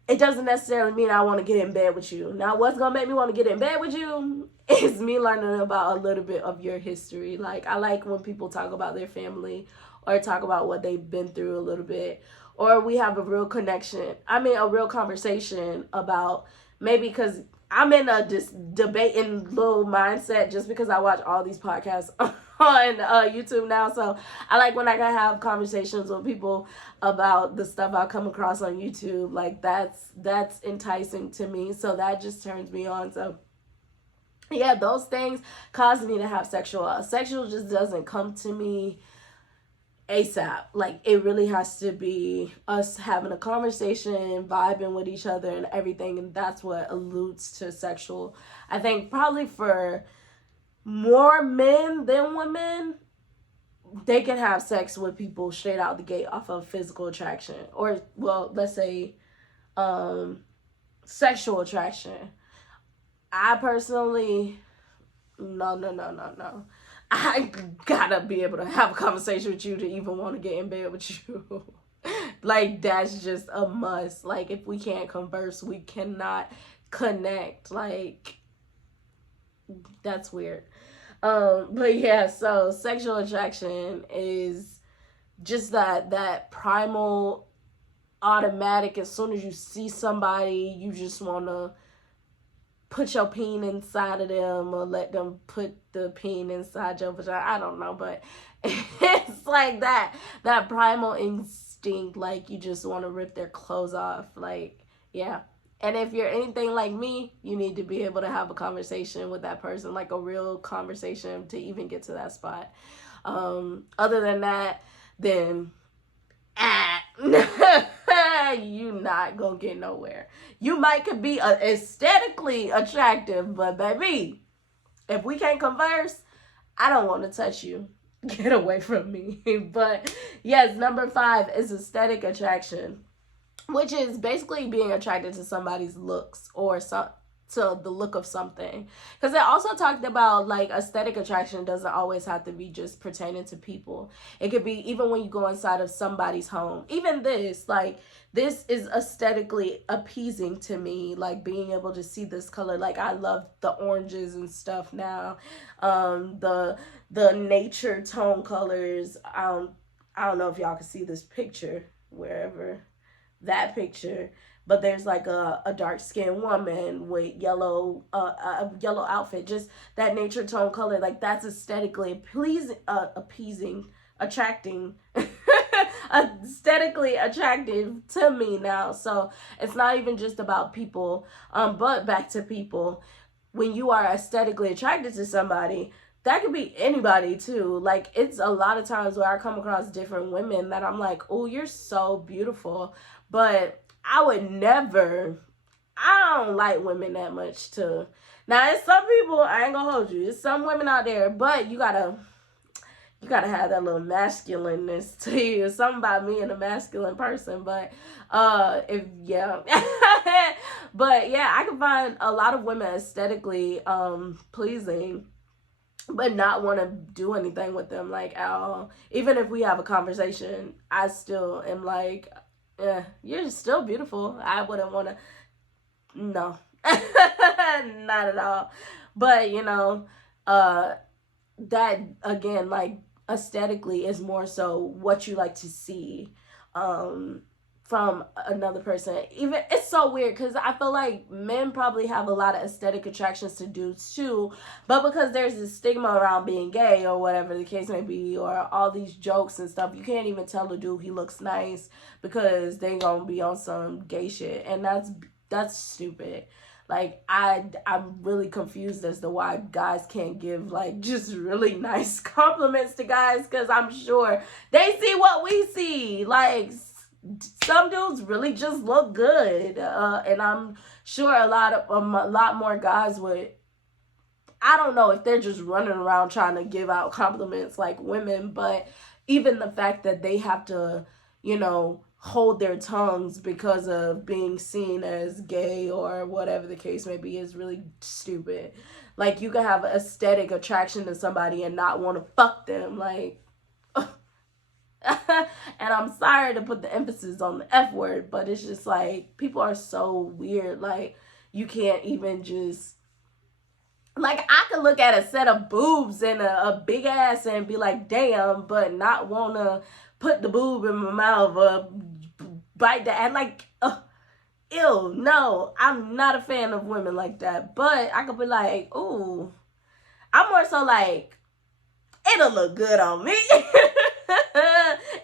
it doesn't necessarily mean I want to get in bed with you. Now, what's going to make me want to get in bed with you is me learning about a little bit of your history. Like, I like when people talk about their family or talk about what they've been through a little bit, or we have a real connection. I mean, a real conversation about maybe because I'm in a debating little mindset just because I watch all these podcasts on YouTube now. So I like when I can have conversations with people about the stuff I come across on YouTube. Like that's enticing to me. So that just turns me on. So yeah, those things cause me to have sexual just doesn't come to me ASAP. Like it really has to be us having a conversation, vibing with each other and everything, and that's what alludes to sexual. I think probably for more men than women, they can have sex with people straight out the gate off of physical attraction, or well, let's say sexual attraction. I personally, no. I gotta be able to have a conversation with you to even want to get in bed with you. Like that's just a must. Like if we can't converse, we cannot connect. Like that's weird. But yeah, so sexual attraction is just that primal automatic. As soon as you see somebody, you just wanna put your peen inside of them or let them put the peen inside your vagina. I don't know, but it's like that primal instinct, like you just want to rip their clothes off. Like, yeah. And if you're anything like me, you need to be able to have a conversation with that person, like a real conversation to even get to that spot. Other than that, then you not gonna get nowhere. You might could be aesthetically attractive, but baby, if we can't converse, I don't want to touch you. Get away from me. But yes, number 5 is aesthetic attraction, which is basically being attracted to somebody's looks or to the look of something. Because it also talked about like aesthetic attraction doesn't always have to be just pertaining to people. It could be even when you go inside of somebody's home. Even this, like this is aesthetically appeasing to me, like being able to see this color. Like I love the oranges and stuff now. The nature tone colors. I don't know if y'all can see this picture wherever that picture, but there's like a dark skinned woman with yellow a yellow outfit, just that nature tone color. Like that's aesthetically pleasing, appeasing, attracting aesthetically attractive to me now. So it's not even just about people, but back to people, when you are aesthetically attracted to somebody, that could be anybody too. Like it's a lot of times where I come across different women that I'm like, oh, you're so beautiful, but I would never, I don't like women that much to. Now, it's some people, I ain't gonna hold you. There's some women out there, but you gotta have that little masculineness to you. Something about me and a masculine person, but yeah. But yeah, I can find a lot of women aesthetically pleasing, but not want to do anything with them, like at all. Even if we have a conversation, I still am like, you're still beautiful. I wouldn't want to, no. Not at all. But that again, like aesthetically is more so what you like to see from another person. Even it's so weird because I feel like men probably have a lot of aesthetic attractions to dudes too, but because there's this stigma around being gay or whatever the case may be, or all these jokes and stuff, you can't even tell the dude he looks nice because they gonna be on some gay shit, and that's stupid. Like I'm really confused as to why guys can't give like just really nice compliments to guys, because I'm sure they see what we see. Like some dudes really just look good, and I'm sure a lot more guys would. I don't know if they're just running around trying to give out compliments like women, but even the fact that they have to, hold their tongues because of being seen as gay or whatever the case may be is really stupid. Like, you can have aesthetic attraction to somebody and not want to fuck them. Like, and I'm sorry to put the emphasis on the F word, but it's just like, people are so weird. Like, you can't even just, like, I could look at a set of boobs and a big ass and be like, damn, but not want to put the boob in my mouth or bite the ass. Like, ew, no, I'm not a fan of women like that. But I could be like, ooh, I'm more so like, it'll look good on me.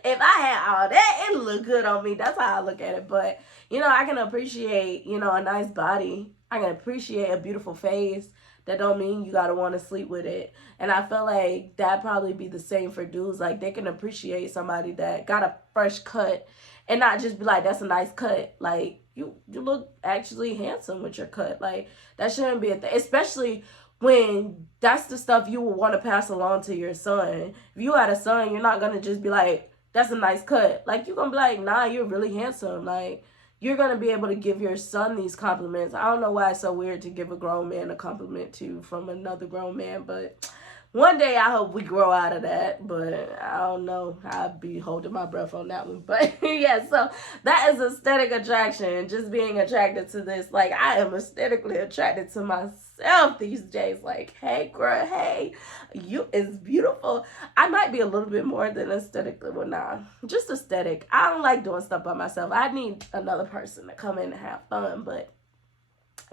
If I had all that, it'll look good on me. That's how I look at it. But, I can appreciate, a nice body. I can appreciate a beautiful face. That don't mean you gotta want to sleep with it. And I feel like that probably be the same for dudes. Like, they can appreciate somebody that got a fresh cut and not just be like, that's a nice cut. Like, you look actually handsome with your cut. Like, that shouldn't be a thing. Especially when that's the stuff you would want to pass along to your son. If you had a son, you're not going to just be like, that's a nice cut. Like, you're going to be like, nah, you're really handsome. Like, you're going to be able to give your son these compliments. I don't know why it's so weird to give a grown man a compliment to from another grown man, but one day I hope we grow out of that, but I don't know. I'll be holding my breath on that one. But yeah, so that is aesthetic attraction, just being attracted to this. Like, I am aesthetically attracted to myself these days. Like, hey, girl, hey, you is beautiful. I might be a little bit more than aesthetically, but nah, just aesthetic. I don't like doing stuff by myself. I need another person to come in and have fun, but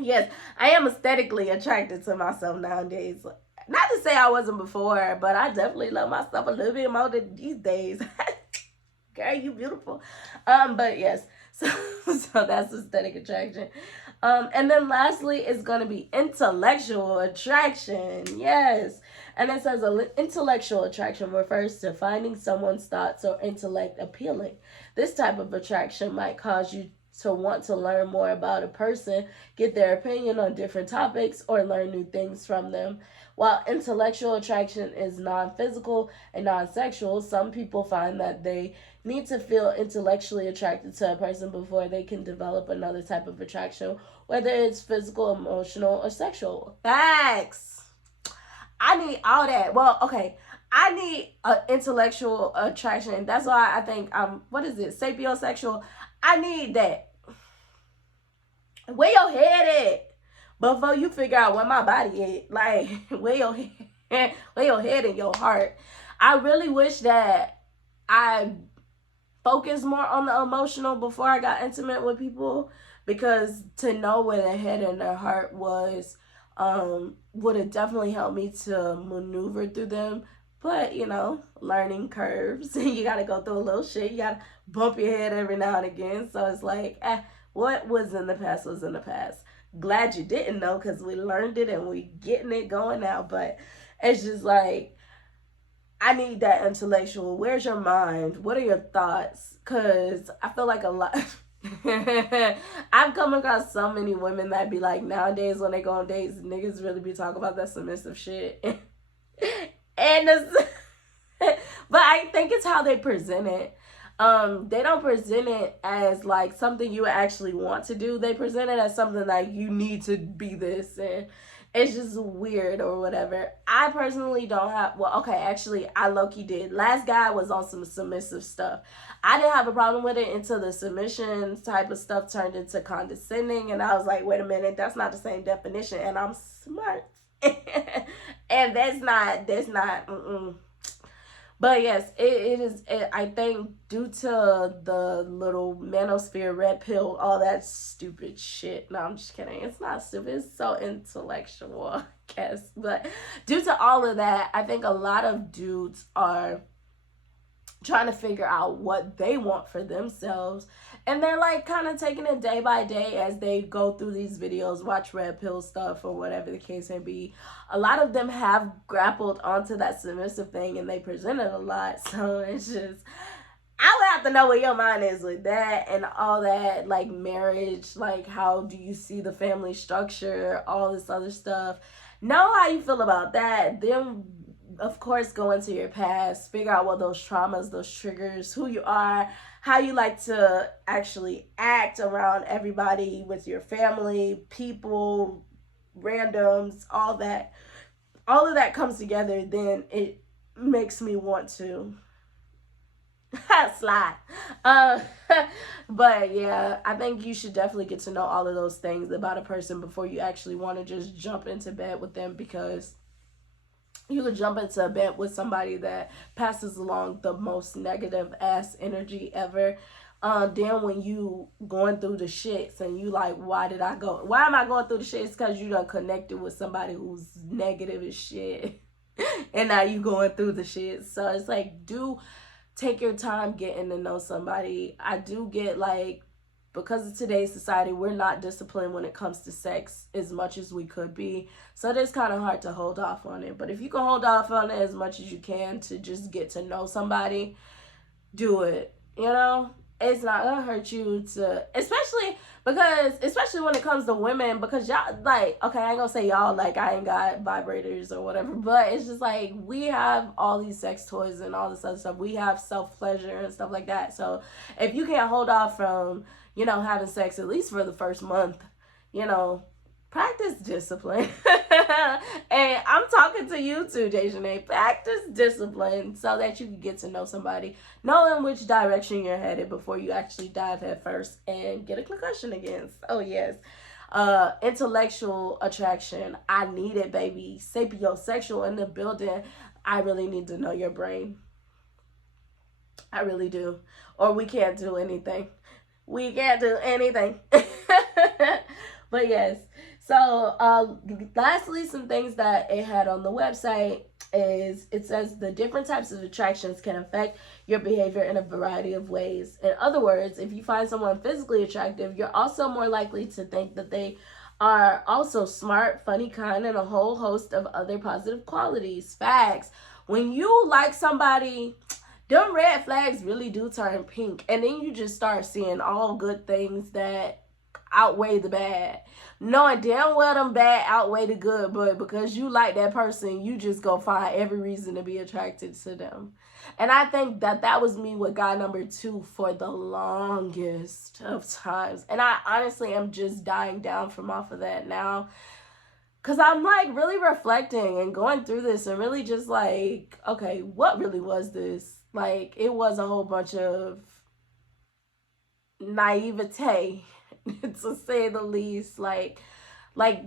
yes, I am aesthetically attracted to myself nowadays. Not to say I wasn't before, but I definitely love myself a little bit more than these days. Girl, you beautiful. But yes, so that's aesthetic attraction. And then lastly, it's going to be intellectual attraction. Yes. And it says intellectual attraction refers to finding someone's thoughts or intellect appealing. This type of attraction might cause you to want to learn more about a person, get their opinion on different topics, or learn new things from them. While intellectual attraction is non-physical and non-sexual, some people find that they need to feel intellectually attracted to a person before they can develop another type of attraction, whether it's physical, emotional, or sexual. Facts. I need all that. Well, okay. I need an intellectual attraction. That's why I think what is it? Sapiosexual. I need that. Where your head at? Before you figure out where my body is, like, where your head and your heart. I really wish that I focused more on the emotional before I got intimate with people, because to know where their head and their heart was would have definitely helped me to maneuver through them. But, learning curves. You got to go through a little shit. You got to bump your head every now and again. So it's like, what was in the past was in the past. Glad you didn't know, because we learned it and we getting it going now. But it's just like, I need that intellectual. Where's your mind? What are your thoughts? Because I feel like a lot... I've come across so many women that be like, nowadays when they go on dates, niggas really be talking about that submissive shit. And but I think it's how they present it. They don't present it as like something you actually want to do. They present it as something like you need to be this, and it's just weird or whatever. I personally don't have, well, okay, actually I low-key did. Last guy was on some submissive stuff. I didn't have a problem with it until the submission type of stuff turned into condescending, and I was like, wait a minute, that's not the same definition, and I'm smart. And that's not But yes, it is. I think due to the little manosphere red pill, all that stupid shit. No, I'm just kidding. It's not stupid. It's so intellectual, I guess. But due to all of that, I think a lot of dudes are trying to figure out what they want for themselves, and they're like kind of taking it day by day as they go through these videos, watch red pill stuff or whatever the case may be. A lot of them have grappled onto that submissive thing, and they present it a lot. So it's just, I would have to know where your mind is with that and all that, like marriage, like how do you see the family structure, all this other stuff. Know how you feel about that. Then, of course, go into your past, figure out what those traumas, those triggers, who you are, how you like to actually act around everybody with your family, people, randoms, all that. All of that comes together, then it makes me want to slide. Uh, but yeah, I think you should definitely get to know all of those things about a person before you actually want to just jump into bed with them, because you could jump into a bed with somebody that passes along the most negative ass energy ever. Then when you going through the shits and you like, why am I going through the shits? Because you done connected with somebody who's negative as shit. And now you going through the shit. So it's like, do take your time getting to know somebody. I do get like, because of today's society, we're not disciplined when it comes to sex as much as we could be. So it is kind of hard to hold off on it. But if you can hold off on it as much as you can to just get to know somebody, do it. You know? It's not gonna hurt you to, especially when it comes to women, because y'all, like, okay, I ain't gonna say y'all, like, I ain't got vibrators or whatever, but it's just like, we have all these sex toys and all this other stuff. We have self-pleasure and stuff like that. So if you can't hold off from, having sex at least for the first month, you know, practice discipline. And I'm talking to you too, Dejanay. Practice discipline so that you can get to know somebody, know in which direction you're headed before you actually dive head first and get a concussion again. Oh yes. Intellectual attraction. I need it, baby. Sapiosexual in the building. I really need to know your brain. I really do. Or we can't do anything. We can't do anything. But yes. So, lastly, some things that it had on the website is it says the different types of attractions can affect your behavior in a variety of ways. In other words, if you find someone physically attractive, you're also more likely to think that they are also smart, funny, kind, and a whole host of other positive qualities. Facts. When you like somebody, them red flags really do turn pink. And then you just start seeing all good things that outweigh the bad, knowing damn well them bad outweigh the good, but because you like that person, you just go find every reason to be attracted to them. And I think that was me with guy number 2 for the longest of times, and I honestly am just dying down from off of that now, because I'm like really reflecting and going through this and really just like, okay, what really was this? Like, it was a whole bunch of naivete to say the least. Like,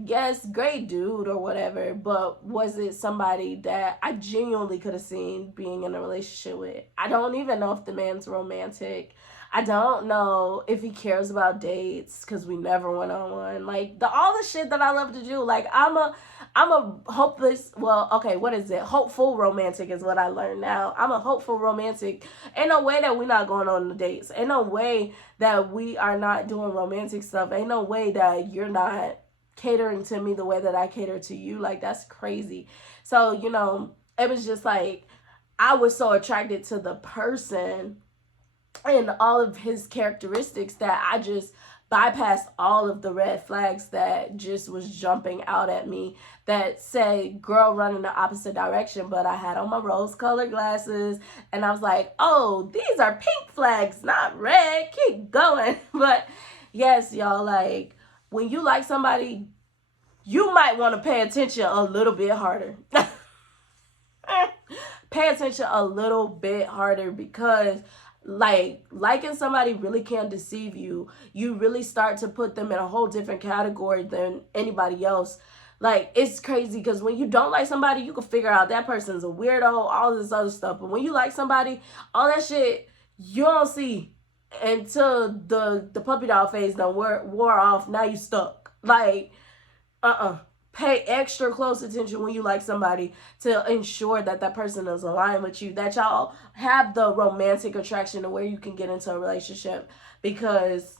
yes, great dude or whatever, but was it somebody that I genuinely could have seen being in a relationship with? I don't even know if the man's romantic. I don't know if he cares about dates, because we never went on one. Like, all the shit that I love to do. Like, I'm a hopeless, well, okay, what is it? Hopeful romantic is what I learned now. I'm a hopeful romantic. Ain't no way that we're not going on the dates. Ain't no way that we are not doing romantic stuff. Ain't no way that you're not catering to me the way that I cater to you. Like, that's crazy. So, it was just like, I was so attracted to the person and all of his characteristics that I just bypassed all of the red flags that just was jumping out at me that say girl run in the opposite direction. But I had on my rose colored glasses and I was like, oh, these are pink flags, not red. Keep going. But yes, y'all, like, when you like somebody, you might want to pay attention a little bit harder. Pay attention a little bit harder, because liking somebody really can deceive you. You really start to put them in a whole different category than anybody else. Like, it's crazy, because when you don't like somebody, you can figure out that person's a weirdo, all this other stuff. But when you like somebody, all that shit you don't see until the puppy dog phase done wore off. Now you stuck. Like, pay extra close attention when you like somebody to ensure that that person is aligned with you, that y'all have the romantic attraction to where you can get into a relationship, because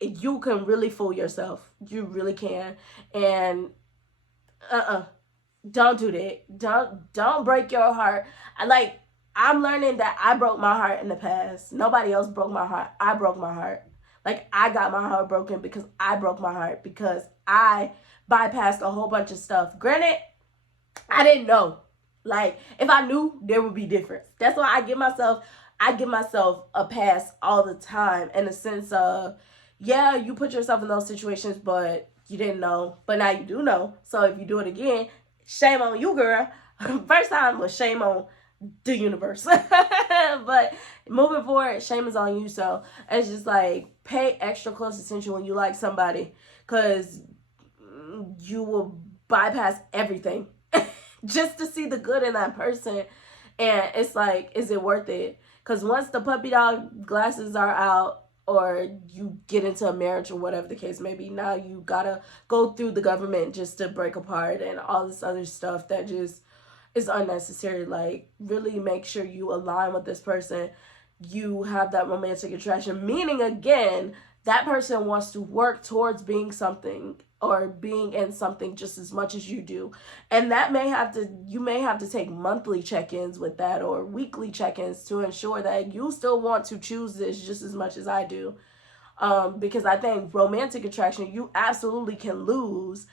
you can really fool yourself. You really can. And don't do that. Don't break your heart. I'm learning that I broke my heart in the past. Nobody else broke my heart. I broke my heart. Like, I got my heart broken because I broke my heart, because I bypassed a whole bunch of stuff. Granted, I didn't know. Like, if I knew, there would be difference. That's why I give myself a pass all the time, in the sense of, yeah, you put yourself in those situations, but you didn't know. But now you do know. So if you do it again, shame on you, girl. First time was shame on the universe. But moving forward, shame is on you. So it's just like, pay extra close attention when you like somebody, because you will bypass everything just to see the good in that person. And it's like, is it worth it? Because once the puppy dog glasses are out, or you get into a marriage or whatever the case may be, now you gotta go through the government just to break apart and all this other stuff that just is unnecessary. Like, really make sure you align with this person. You have that romantic attraction, meaning, again, that person wants to work towards being something, or being in something just as much as you do. And that you may have to take monthly check-ins with that, or weekly check-ins, to ensure that you still want to choose this just as much as I do. Because I think romantic attraction, you absolutely can lose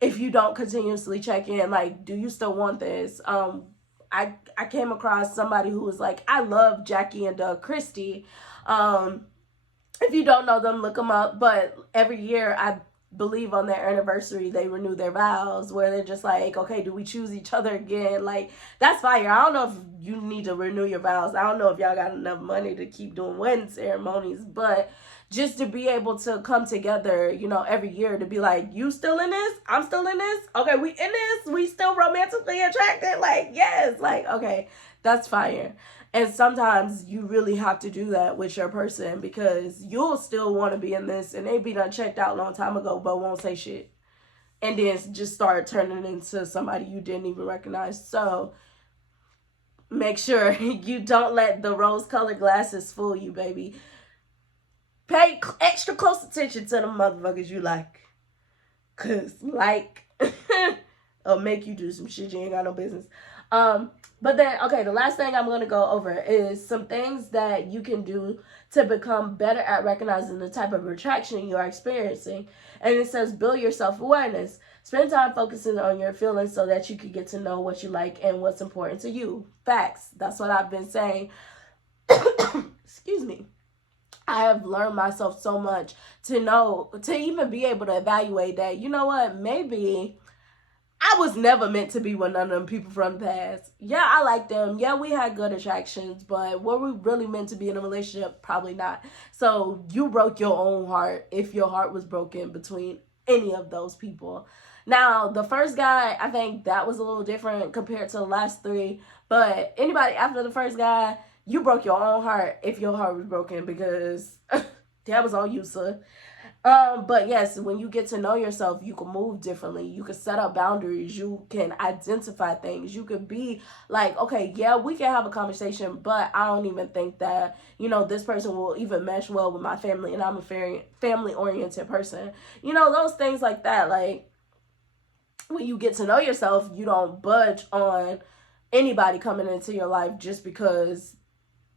if you don't continuously check in. Like, do you still want this? I came across somebody who was like, I love Jackie and Doug Christie. If you don't know them, look them up. But every year, I believe on their anniversary, they renew their vows, where they're just like, okay, do we choose each other again? Like, that's fire. I don't know if you need to renew your vows. I don't know if y'all got enough money to keep doing wedding ceremonies, but just to be able to come together, every year, to be like, you still in this? I'm still in this? Okay, we in this? We still romantically attracted? Like, yes. Like, okay, that's fire. And sometimes you really have to do that with your person, because you'll still want to be in this, and they be done checked out a long time ago, but won't say shit. And then just start turning into somebody you didn't even recognize. So make sure you don't let the rose-colored glasses fool you, baby. Pay extra close attention to the motherfuckers you like. Because, it'll make you do some shit you ain't got no business. But then, okay, the last thing I'm going to go over is some things that you can do to become better at recognizing the type of attraction you are experiencing. And it says, build your self-awareness. Spend time focusing on your feelings so that you can get to know what you like and what's important to you. Facts. That's what I've been saying. Excuse me. I have learned myself so much to even be able to evaluate that, you know what, maybe I was never meant to be with none of them people from the past. Yeah, I like them. Yeah, we had good attractions, but were we really meant to be in a relationship? Probably not. So you broke your own heart if your heart was broken between any of those people. Now, the first guy, I think that was a little different compared to the last three. But anybody after the first guy, you broke your own heart if your heart was broken, because that was on you, sir. But yes, when you get to know yourself, you can move differently. You can set up boundaries. You can identify things. You could be like, okay, yeah, we can have a conversation, but I don't even think that, this person will even mesh well with my family, and I'm a very family-oriented person. Those things like that. Like, when you get to know yourself, you don't budge on anybody coming into your life just because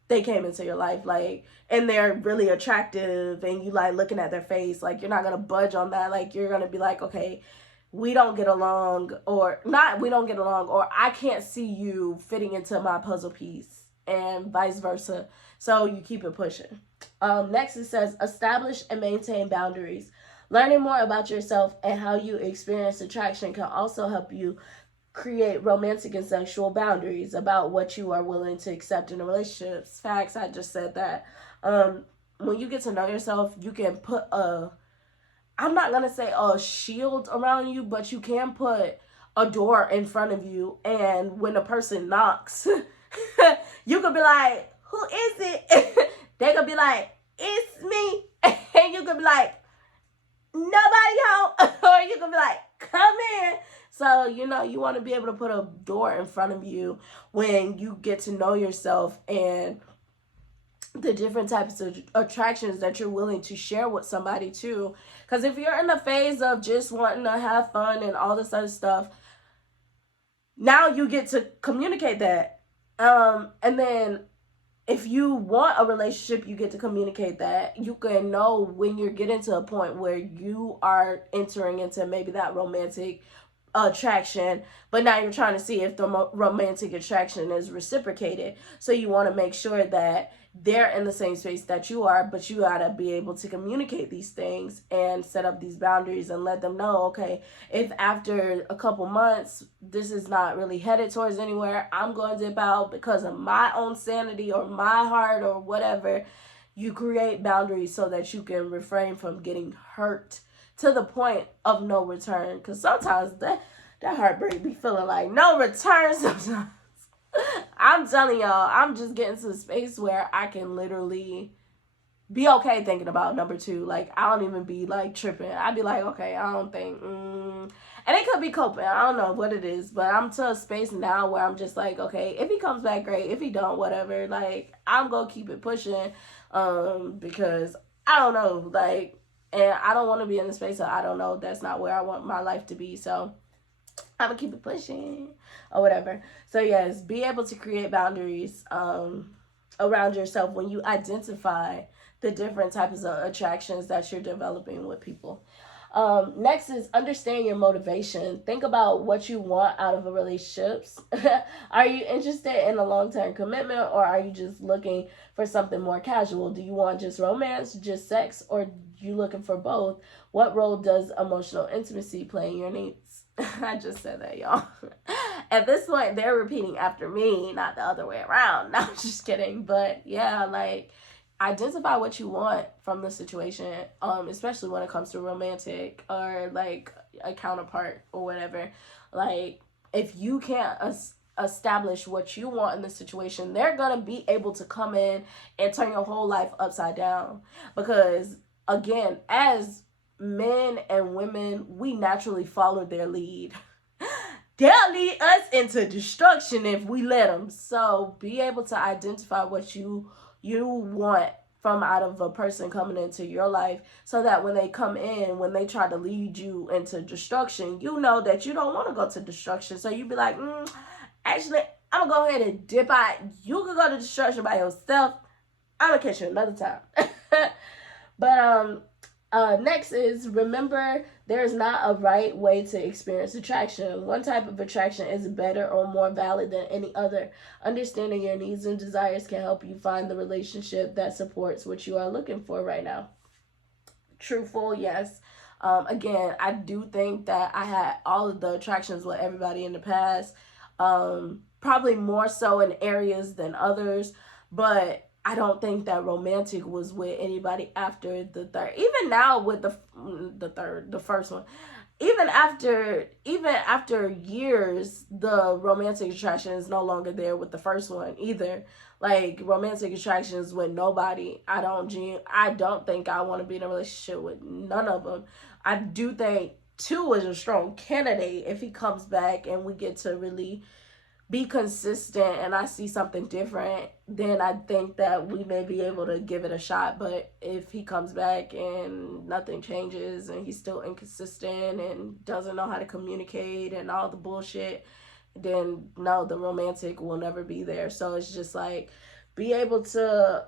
they came into your life, like, and they're really attractive, and you like looking at their face. Like, you're not gonna budge on that. Like, you're gonna be like, okay, we don't get along, or not we don't get along, or I can't see you fitting into my puzzle piece, and vice versa. So you keep it pushing. Next, it says, establish and maintain boundaries. Learning more about yourself and how you experience attraction can also help you create romantic and sexual boundaries about what you are willing to accept in a relationship. Facts, I just said that. When you get to know yourself, you can put I'm not going to say a shield around you, but you can put a door in front of you, and when a person knocks, you could be like, who is it? They could be like, it's me. And you could be like, nobody home. Or you could be like, come in. So, you want to be able to put a door in front of you when you get to know yourself and the different types of attractions that you're willing to share with somebody too. Because if you're in the phase of just wanting to have fun and all this other stuff, now you get to communicate that. And then if you want a relationship, you get to communicate that. You can know when you're getting to a point where you are entering into maybe that romantic attraction, but now you're trying to see if the romantic attraction is reciprocated. So you want to make sure that they're in the same space that you are, but you got to be able to communicate these things and set up these boundaries and let them know, okay, if after a couple months this is not really headed towards anywhere, I'm going to dip out because of my own sanity or my heart or whatever. You create boundaries so that you can refrain from getting hurt to the point of no return. Because sometimes that heartbreak be feeling like no return sometimes. I'm telling y'all, I'm just getting to the space where I can literally be okay thinking about number two. Like, I don't even be like tripping. I'd be like, okay, I don't think, and it could be coping. I don't know what it is, but I'm to a space now where I'm just like, okay, if he comes back, great. If he don't, whatever. Like, I'm gonna keep it pushing, because I don't know, like, and I don't want to be in the space of I don't know. That's not where I want my life to be. So I'm gonna keep it pushing or whatever. So yes, be able to create boundaries around yourself when you identify the different types of attractions that you're developing with people. Next is understand your motivation. Think about what you want out of a relationship. Are you interested in a long-term commitment, or are you just looking for something more casual? Do you want just romance, just sex, or you looking for both? What role does emotional intimacy play in your needs? I just said that, y'all. At this point, they're repeating after me, not the other way around. No, I'm just kidding. But yeah, like, identify what you want from the situation, especially when it comes to romantic or like a counterpart or whatever. Like, if you can't establish what you want in the situation, they're gonna be able to come in and turn your whole life upside down. Because again, as men and women, we naturally follow their lead. They'll lead us into destruction if we let them. So be able to identify what you want from out of a person coming into your life, so that when they come in, when they try to lead you into destruction, you know that you don't want to go to destruction. So you be like, actually, I'm gonna go ahead and dip out. You can go to destruction by yourself. I'm gonna catch you another time. But next is, remember, there is not a right way to experience attraction. One type of attraction is better or more valid than any other. Understanding your needs and desires can help you find the relationship that supports what you are looking for right now. Truthful, yes. Again, I do think that I had all of the attractions with everybody in the past. Probably more so in areas than others, but I don't think that romantic was with anybody after the third. Even now with the first one, even after years, the romantic attraction is no longer there with the first one either. Like, romantic attractions with nobody. I don't think I want to be in a relationship with none of them. I do think two is a strong candidate if he comes back and we get to really be consistent and I see something different, then I think that we may be able to give it a shot. But if he comes back and nothing changes and he's still inconsistent and doesn't know how to communicate and all the bullshit, then no, the romantic will never be there. So it's just like, be able to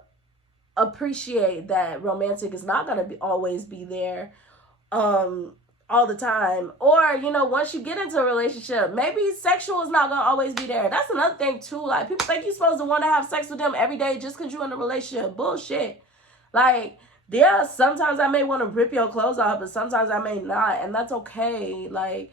appreciate that romantic is not going to always be there all the time. Or, once you get into a relationship, maybe sexual is not gonna always be there. That's another thing too. Like, people think you're supposed to want to have sex with them every day just because you're in a relationship. Bullshit. Like, yeah, sometimes I may want to rip your clothes off, but sometimes I may not, and that's okay. Like,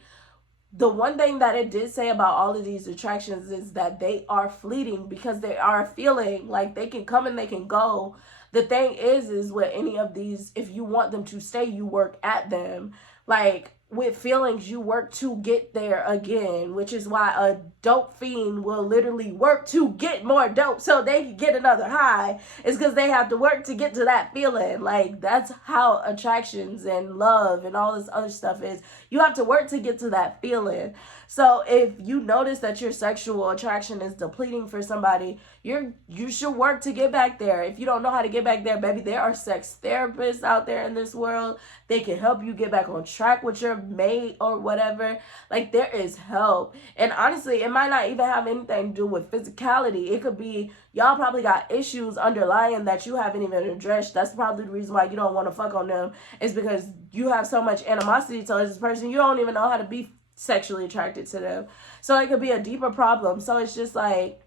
the one thing that it did say about all of these attractions is that they are fleeting, because they are feeling. Like, they can come and they can go. The thing is with any of these, if you want them to stay, you work at them. Like, with feelings, you work to get there again, which is why a dope fiend will literally work to get more dope so they can get another high. It's because they have to work to get to that feeling. Like, that's how attractions and love and all this other stuff is. You have to work to get to that feeling. So if you notice that your sexual attraction is depleting for somebody, you should work to get back there. If you don't know how to get back there, baby, there are sex therapists out there in this world. They can help you get back on track with your mate or whatever, like there is help. And honestly, it might not even have anything to do with physicality. It could be y'all probably got issues underlying that you haven't even addressed. That's probably the reason why you don't want to fuck on them, is because you have so much animosity towards this person, you don't even know how to be sexually attracted to them. So it could be a deeper problem. So it's just like,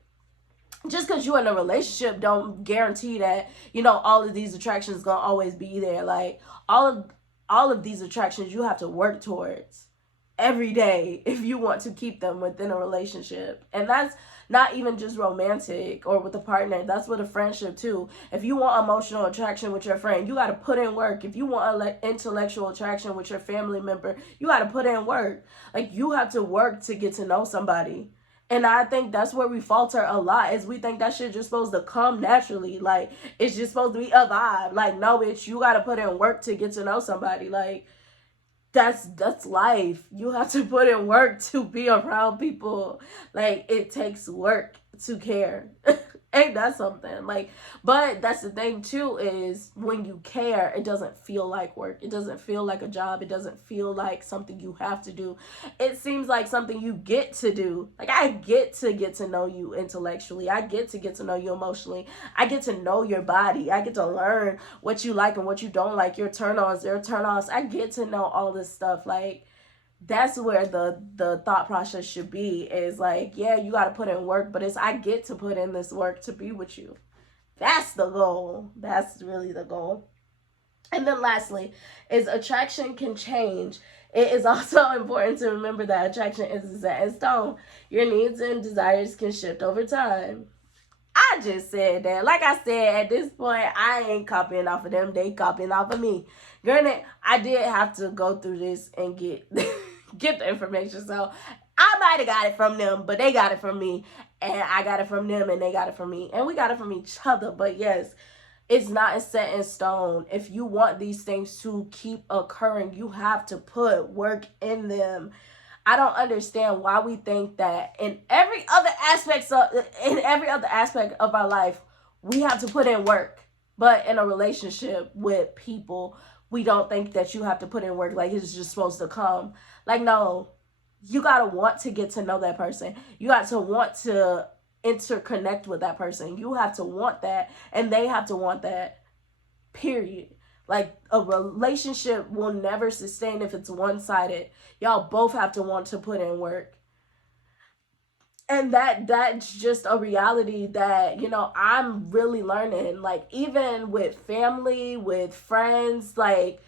just because you're in a relationship don't guarantee that, you know, all of these attractions gonna always be there. Like all of these attractions you have to work towards every day if you want to keep them within a relationship. And that's not even just romantic or with a partner, that's with a friendship too. If you want emotional attraction with your friend, you got to put in work. If you want intellectual attraction with your family member, you got to put in work. Like you have to work to get to know somebody. And I think that's where we falter a lot, is we think that shit just supposed to come naturally. Like, it's just supposed to be a vibe. Like, no, bitch, you gotta put in work to get to know somebody. Like, that's life. You have to put in work to be around people. Like, it takes work to care. Ain't that something? Like, but that's the thing too, is when you care, it doesn't feel like work. It doesn't feel like a job. It doesn't feel like something you have to do. It seems like something you get to do. Like, I get to know you intellectually. I get to know you emotionally. I get to know your body. I get to learn what you like and what you don't like, your turn-ons, your turn-offs. I get to know all this stuff. Like, that's where the thought process should be, is like, yeah, you got to put in work, but it's, I get to put in this work to be with you. That's the goal. That's really the goal. And then lastly, is attraction can change. It is also important to remember that attraction is set in stone. Your needs and desires can shift over time. I just said that. Like I said, at this point, I ain't copying off of them. They copying off of me. Granted, I did have to go through this and get get the information. So I might have got it from them, but they got it from me. And I got it from them, and they got it from me. And we got it from each other. But yes, it's not set in stone. If you want these things to keep occurring, you have to put work in them. I don't understand why we think that in every other aspect of our life, we have to put in work. But in a relationship with people, we don't think that you have to put in work. Like, it's just supposed to come. Like, no, you got to want to get to know that person. You got to want to interconnect with that person. You have to want that, and they have to want that, period. Like, a relationship will never sustain if it's one-sided. Y'all both have to want to put in work. And that's just a reality that, you know, I'm really learning. Like, even with family, with friends, like,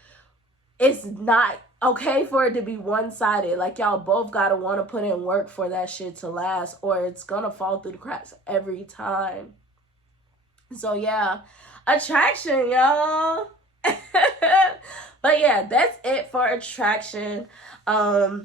it's not okay for it to be one-sided. Like, y'all both gotta want to put in work for that shit to last, or it's gonna fall through the cracks every time. So yeah, attraction, y'all. But yeah, that's it for attraction. I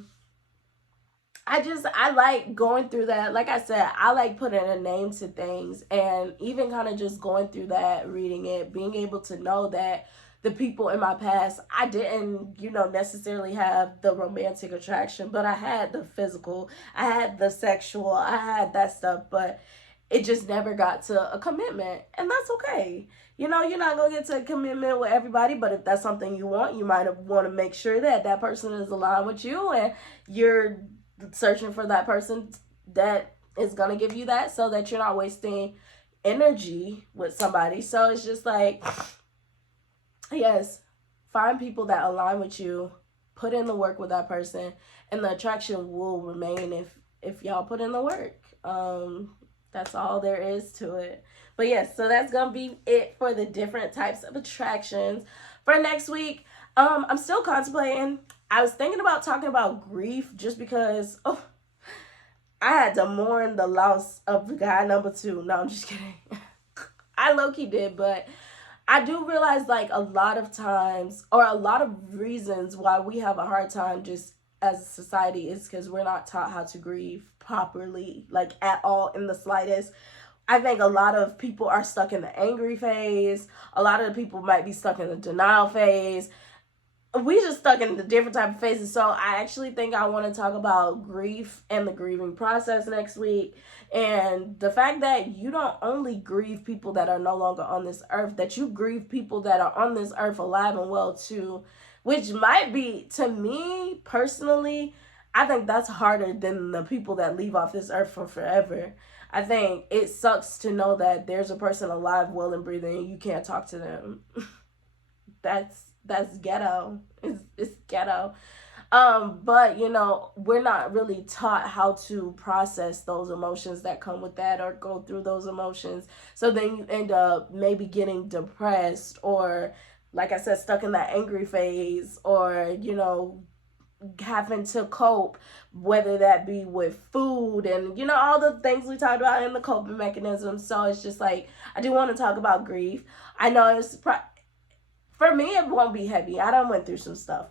like going through that. Like I said, I like putting a name to things, and even kind of just going through that, reading it, being able to know that the people in my past, I didn't, you know, necessarily have the romantic attraction, but I had the physical, I had the sexual, I had that stuff, but it just never got to a commitment. And that's okay. You know, you're not going to get to a commitment with everybody, but if that's something you want, you might want to make sure that that person is aligned with you, and you're searching for that person that is going to give you that, so that you're not wasting energy with somebody. So it's just like, yes, find people that align with you, put in the work with that person, and the attraction will remain if y'all put in the work. That's all there is to it. But yes, so that's gonna be it for the different types of attractions. For next week, I'm still contemplating. I was thinking about talking about grief, just because I had to mourn the loss of guy number 2. No, I'm just kidding. I low-key did, but I do realize, like, a lot of times, or a lot of reasons why we have a hard time just as a society, is because we're not taught how to grieve properly, like, at all, in the slightest. I think a lot of people are stuck in the angry phase. A lot of the people might be stuck in the denial phase. We just stuck in the different type of phases. So I actually think I want to talk about grief and the grieving process next week. And the fact that you don't only grieve people that are no longer on this earth, that you grieve people that are on this earth alive and well too. which might be, to me personally, I think that's harder than the people that leave off this earth for forever. I think it sucks to know that there's a person alive, well and breathing, and you can't talk to them. That's ghetto. It's ghetto. But you know, we're not really taught how to process those emotions that come with that or go through those emotions. So then you end up maybe getting depressed or, like I said, stuck in that angry phase, or, you know, having to cope, whether that be with food and, you know, all the things we talked about in the coping mechanisms. So it's just like, I do want to talk about grief. I know for me, it won't be heavy. I done went through some stuff.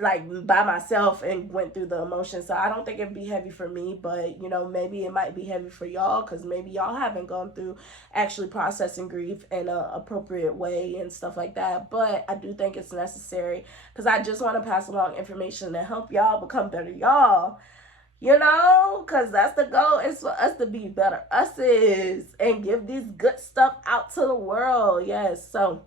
Like by myself and went through the emotions. So I don't think it'd be heavy for me, but you know, maybe it might be heavy for y'all because maybe y'all haven't gone through actually processing grief in an appropriate way and stuff like that. But I do think it's necessary because I just want to pass along information to help y'all become better y'all. You know, because that's the goal, is for us to be better us's and give this good stuff out to the world. Yes, so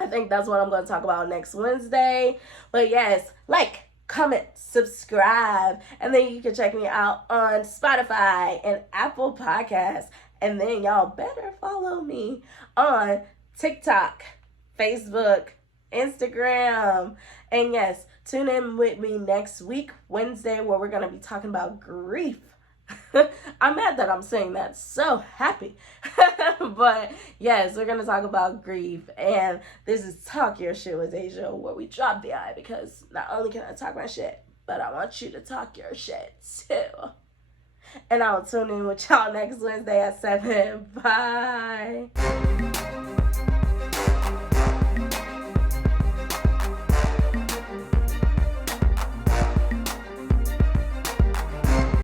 I think that's what I'm going to talk about next Wednesday. But yes, like, comment, subscribe, and then you can check me out on Spotify and Apple Podcasts. And then y'all better follow me on TikTok, Facebook, Instagram. And yes, tune in with me next week, Wednesday, where we're going to be talking about grief. I'm mad that I'm saying that. So happy. But yes, we're going to talk about grief. And this is Talk Your Shit with Asia, where we drop the eye, because not only can I talk my shit, but I want you to talk your shit too. And I'll tune in with y'all next Wednesday at 7. Bye.